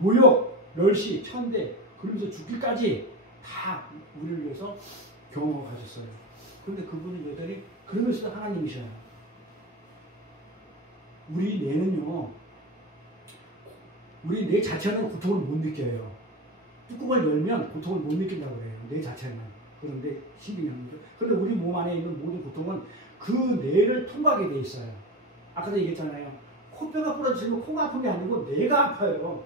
모욕, 멸시, 천대, 그러면서 죽기까지 다 우리를 위해서 경험을 하셨어요. 그런데 그분은 여전히 그러면서도 하나님이셔요. 우리 뇌 자체는 고통을 못 느껴요. 뚜껑을 열면 고통을 못 느낀다고 그래요. 뇌 자체는. 그런데 신비합니다. 그런데 우리 몸 안에 있는 모든 고통은 그 뇌를 통과하게 돼 있어요. 아까도 얘기했잖아요. 코뼈가 부러지면 코가 아픈 게 아니고 뇌가 아파요.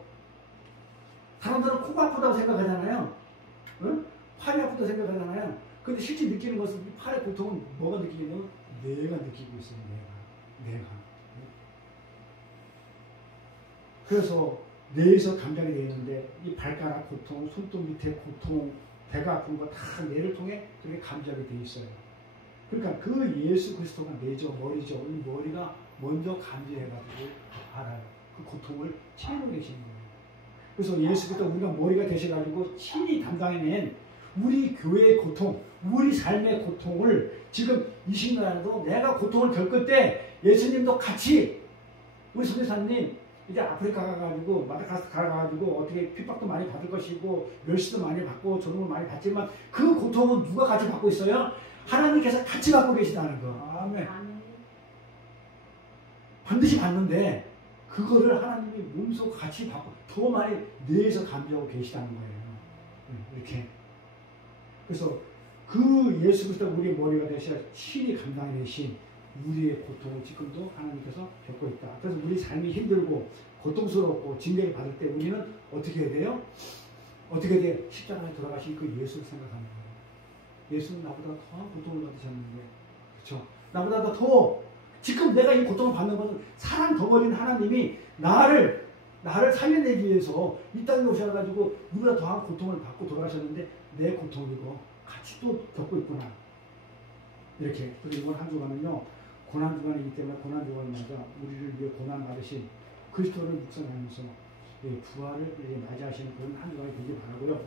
사람들은 코가 아프다고 생각하잖아요. 응? 팔이 아프다고 생각하잖아요. 근데 실제 느끼는 것은 팔의 고통은 뭐가 느끼냐면 뇌가 느끼고 있어요. 뇌가. 그래서 뇌에서 감정이 되어 있는데 이 발가락 고통, 손톱 밑에 고통, 배가 아픈 거 다 뇌를 통해 그렇게 감정이 되어 있어요. 그러니까 그 예수 그리스도가 뇌죠, 머리죠. 이 머리가 먼저 감지해가지고 알아요. 그 고통을 체험하고 계시는 거예요. 그래서 예수 그리스도 우리가 머리가 되셔가지고 친히 담당해낸 우리 교회의 고통, 우리 삶의 고통을 지금 이 시간에도 내가 고통을 겪을 때 예수님도 같이, 우리 선교사님 이제 아프리카 가가지고 마다가스카르 가가지고 어떻게 핍박도 많이 받을 것이고 멸시도 많이 받고 조롱을 많이 받지만 그 고통은 누가 같이 받고 있어요? 하나님께서 같이 받고 계시다는 거. 아멘. 반드시 받는데 그거를 하나님이 몸소 같이 받고 더 많이 뇌에서 감지하고 계시다는 거예요. 이렇게. 그래서 그 예수 그리스도 우리의 머리가 되셔 친히 감당해 내신 우리의 고통을 지금도 하나님께서 겪고 있다. 그래서 우리 삶이 힘들고 고통스럽고 징계를 받을 때 우리는 어떻게 해야 돼요? 어떻게 돼? 십자가에 돌아가신 그 예수를 생각하는 거예요. 예수는 나보다 더 고통을 받으셨는데, 그렇죠? 나보다 더 지금 내가 이 고통을 받는 것은 사랑 덩어리인 하나님이 나를 나를 살려내기 위해서 이 땅에 오셔가지고 누구보다 더한 고통을 받고 돌아가셨는데 내 고통이고 같이 또 겪고 있구나. 이렇게. 그리고 이번 한 주간은요, 고난주간이기 때문에 고난주간마다 우리를 위해 고난받으신 그리스도를 묵상하면서 부활을 맞이하시는 그런 한 주간이 되길 바라고요.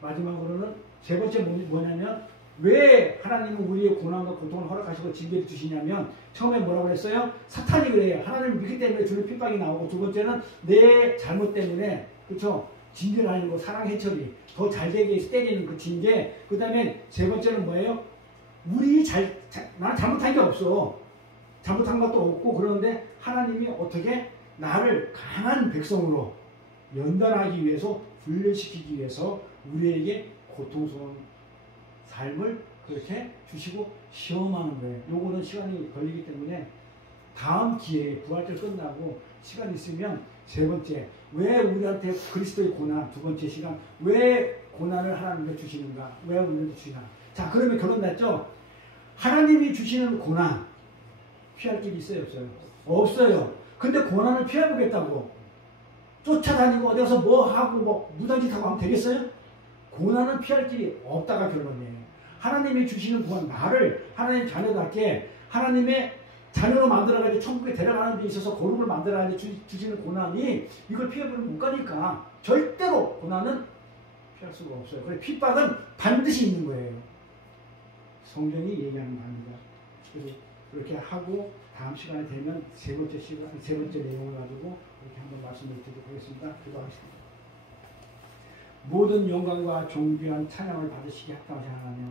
마지막으로는 세 번째 뭐냐면, 왜 하나님은 우리의 고난과 고통을 허락하시고 징계를 주시냐면, 처음에 뭐라고 했어요? 사탄이 그래요. 하나님을 믿기 때문에 주는 핍박이 나오고, 두 번째는 내 잘못 때문에, 그렇죠? 징계를 아니고 사랑 해처리, 더 잘되게 해서 때리는 그 징계. 그 다음에 세 번째는 뭐예요? 나는 잘못한 게 없어. 잘못한 것도 없고, 그런데 하나님이 어떻게 나를 강한 백성으로 연단하기 위해서, 훈련시키기 위해서 우리에게 고통스러운 삶을 그렇게 주시고 시험하는 거예요. 요거는 시간이 걸리기 때문에 다음 기회에 부활절 끝나고 시간 있으면 세 번째, 왜 우리한테 그리스도의 고난, 두 번째 시간, 왜 고난을 하나님께 주시는가, 왜 우리한테 주시나. 자, 그러면 결론 났죠? 하나님이 주시는 고난 피할 길이 있어요, 없어요? 없어요. 근데 고난을 피해보겠다고 쫓아다니고 어디 가서 뭐 하고 뭐 무당짓하고 하면 되겠어요? 고난은 피할 길이 없다가 결론이에요. 하나님이 주시는 고난, 나를 하나님 자녀답게 하나님의 자녀로 만들어가지고 천국에 데려가는 데 있어서 거룩을 만들어가지고 주시는 고난이, 이걸 피해보면 못 가니까 절대로 고난은 피할 수가 없어요. 그래서 핍박은 반드시 있는 거예요. 성경이 얘기하는 바입니다. 그래서 그렇게 하고 다음 시간에 되면 세 번째 내용을 가지고 이렇게 한번 말씀을 드리도록 하겠습니다. 기도하겠습니다. 모든 영광과 존귀한 찬양을 받으시기 합당하신 하나님,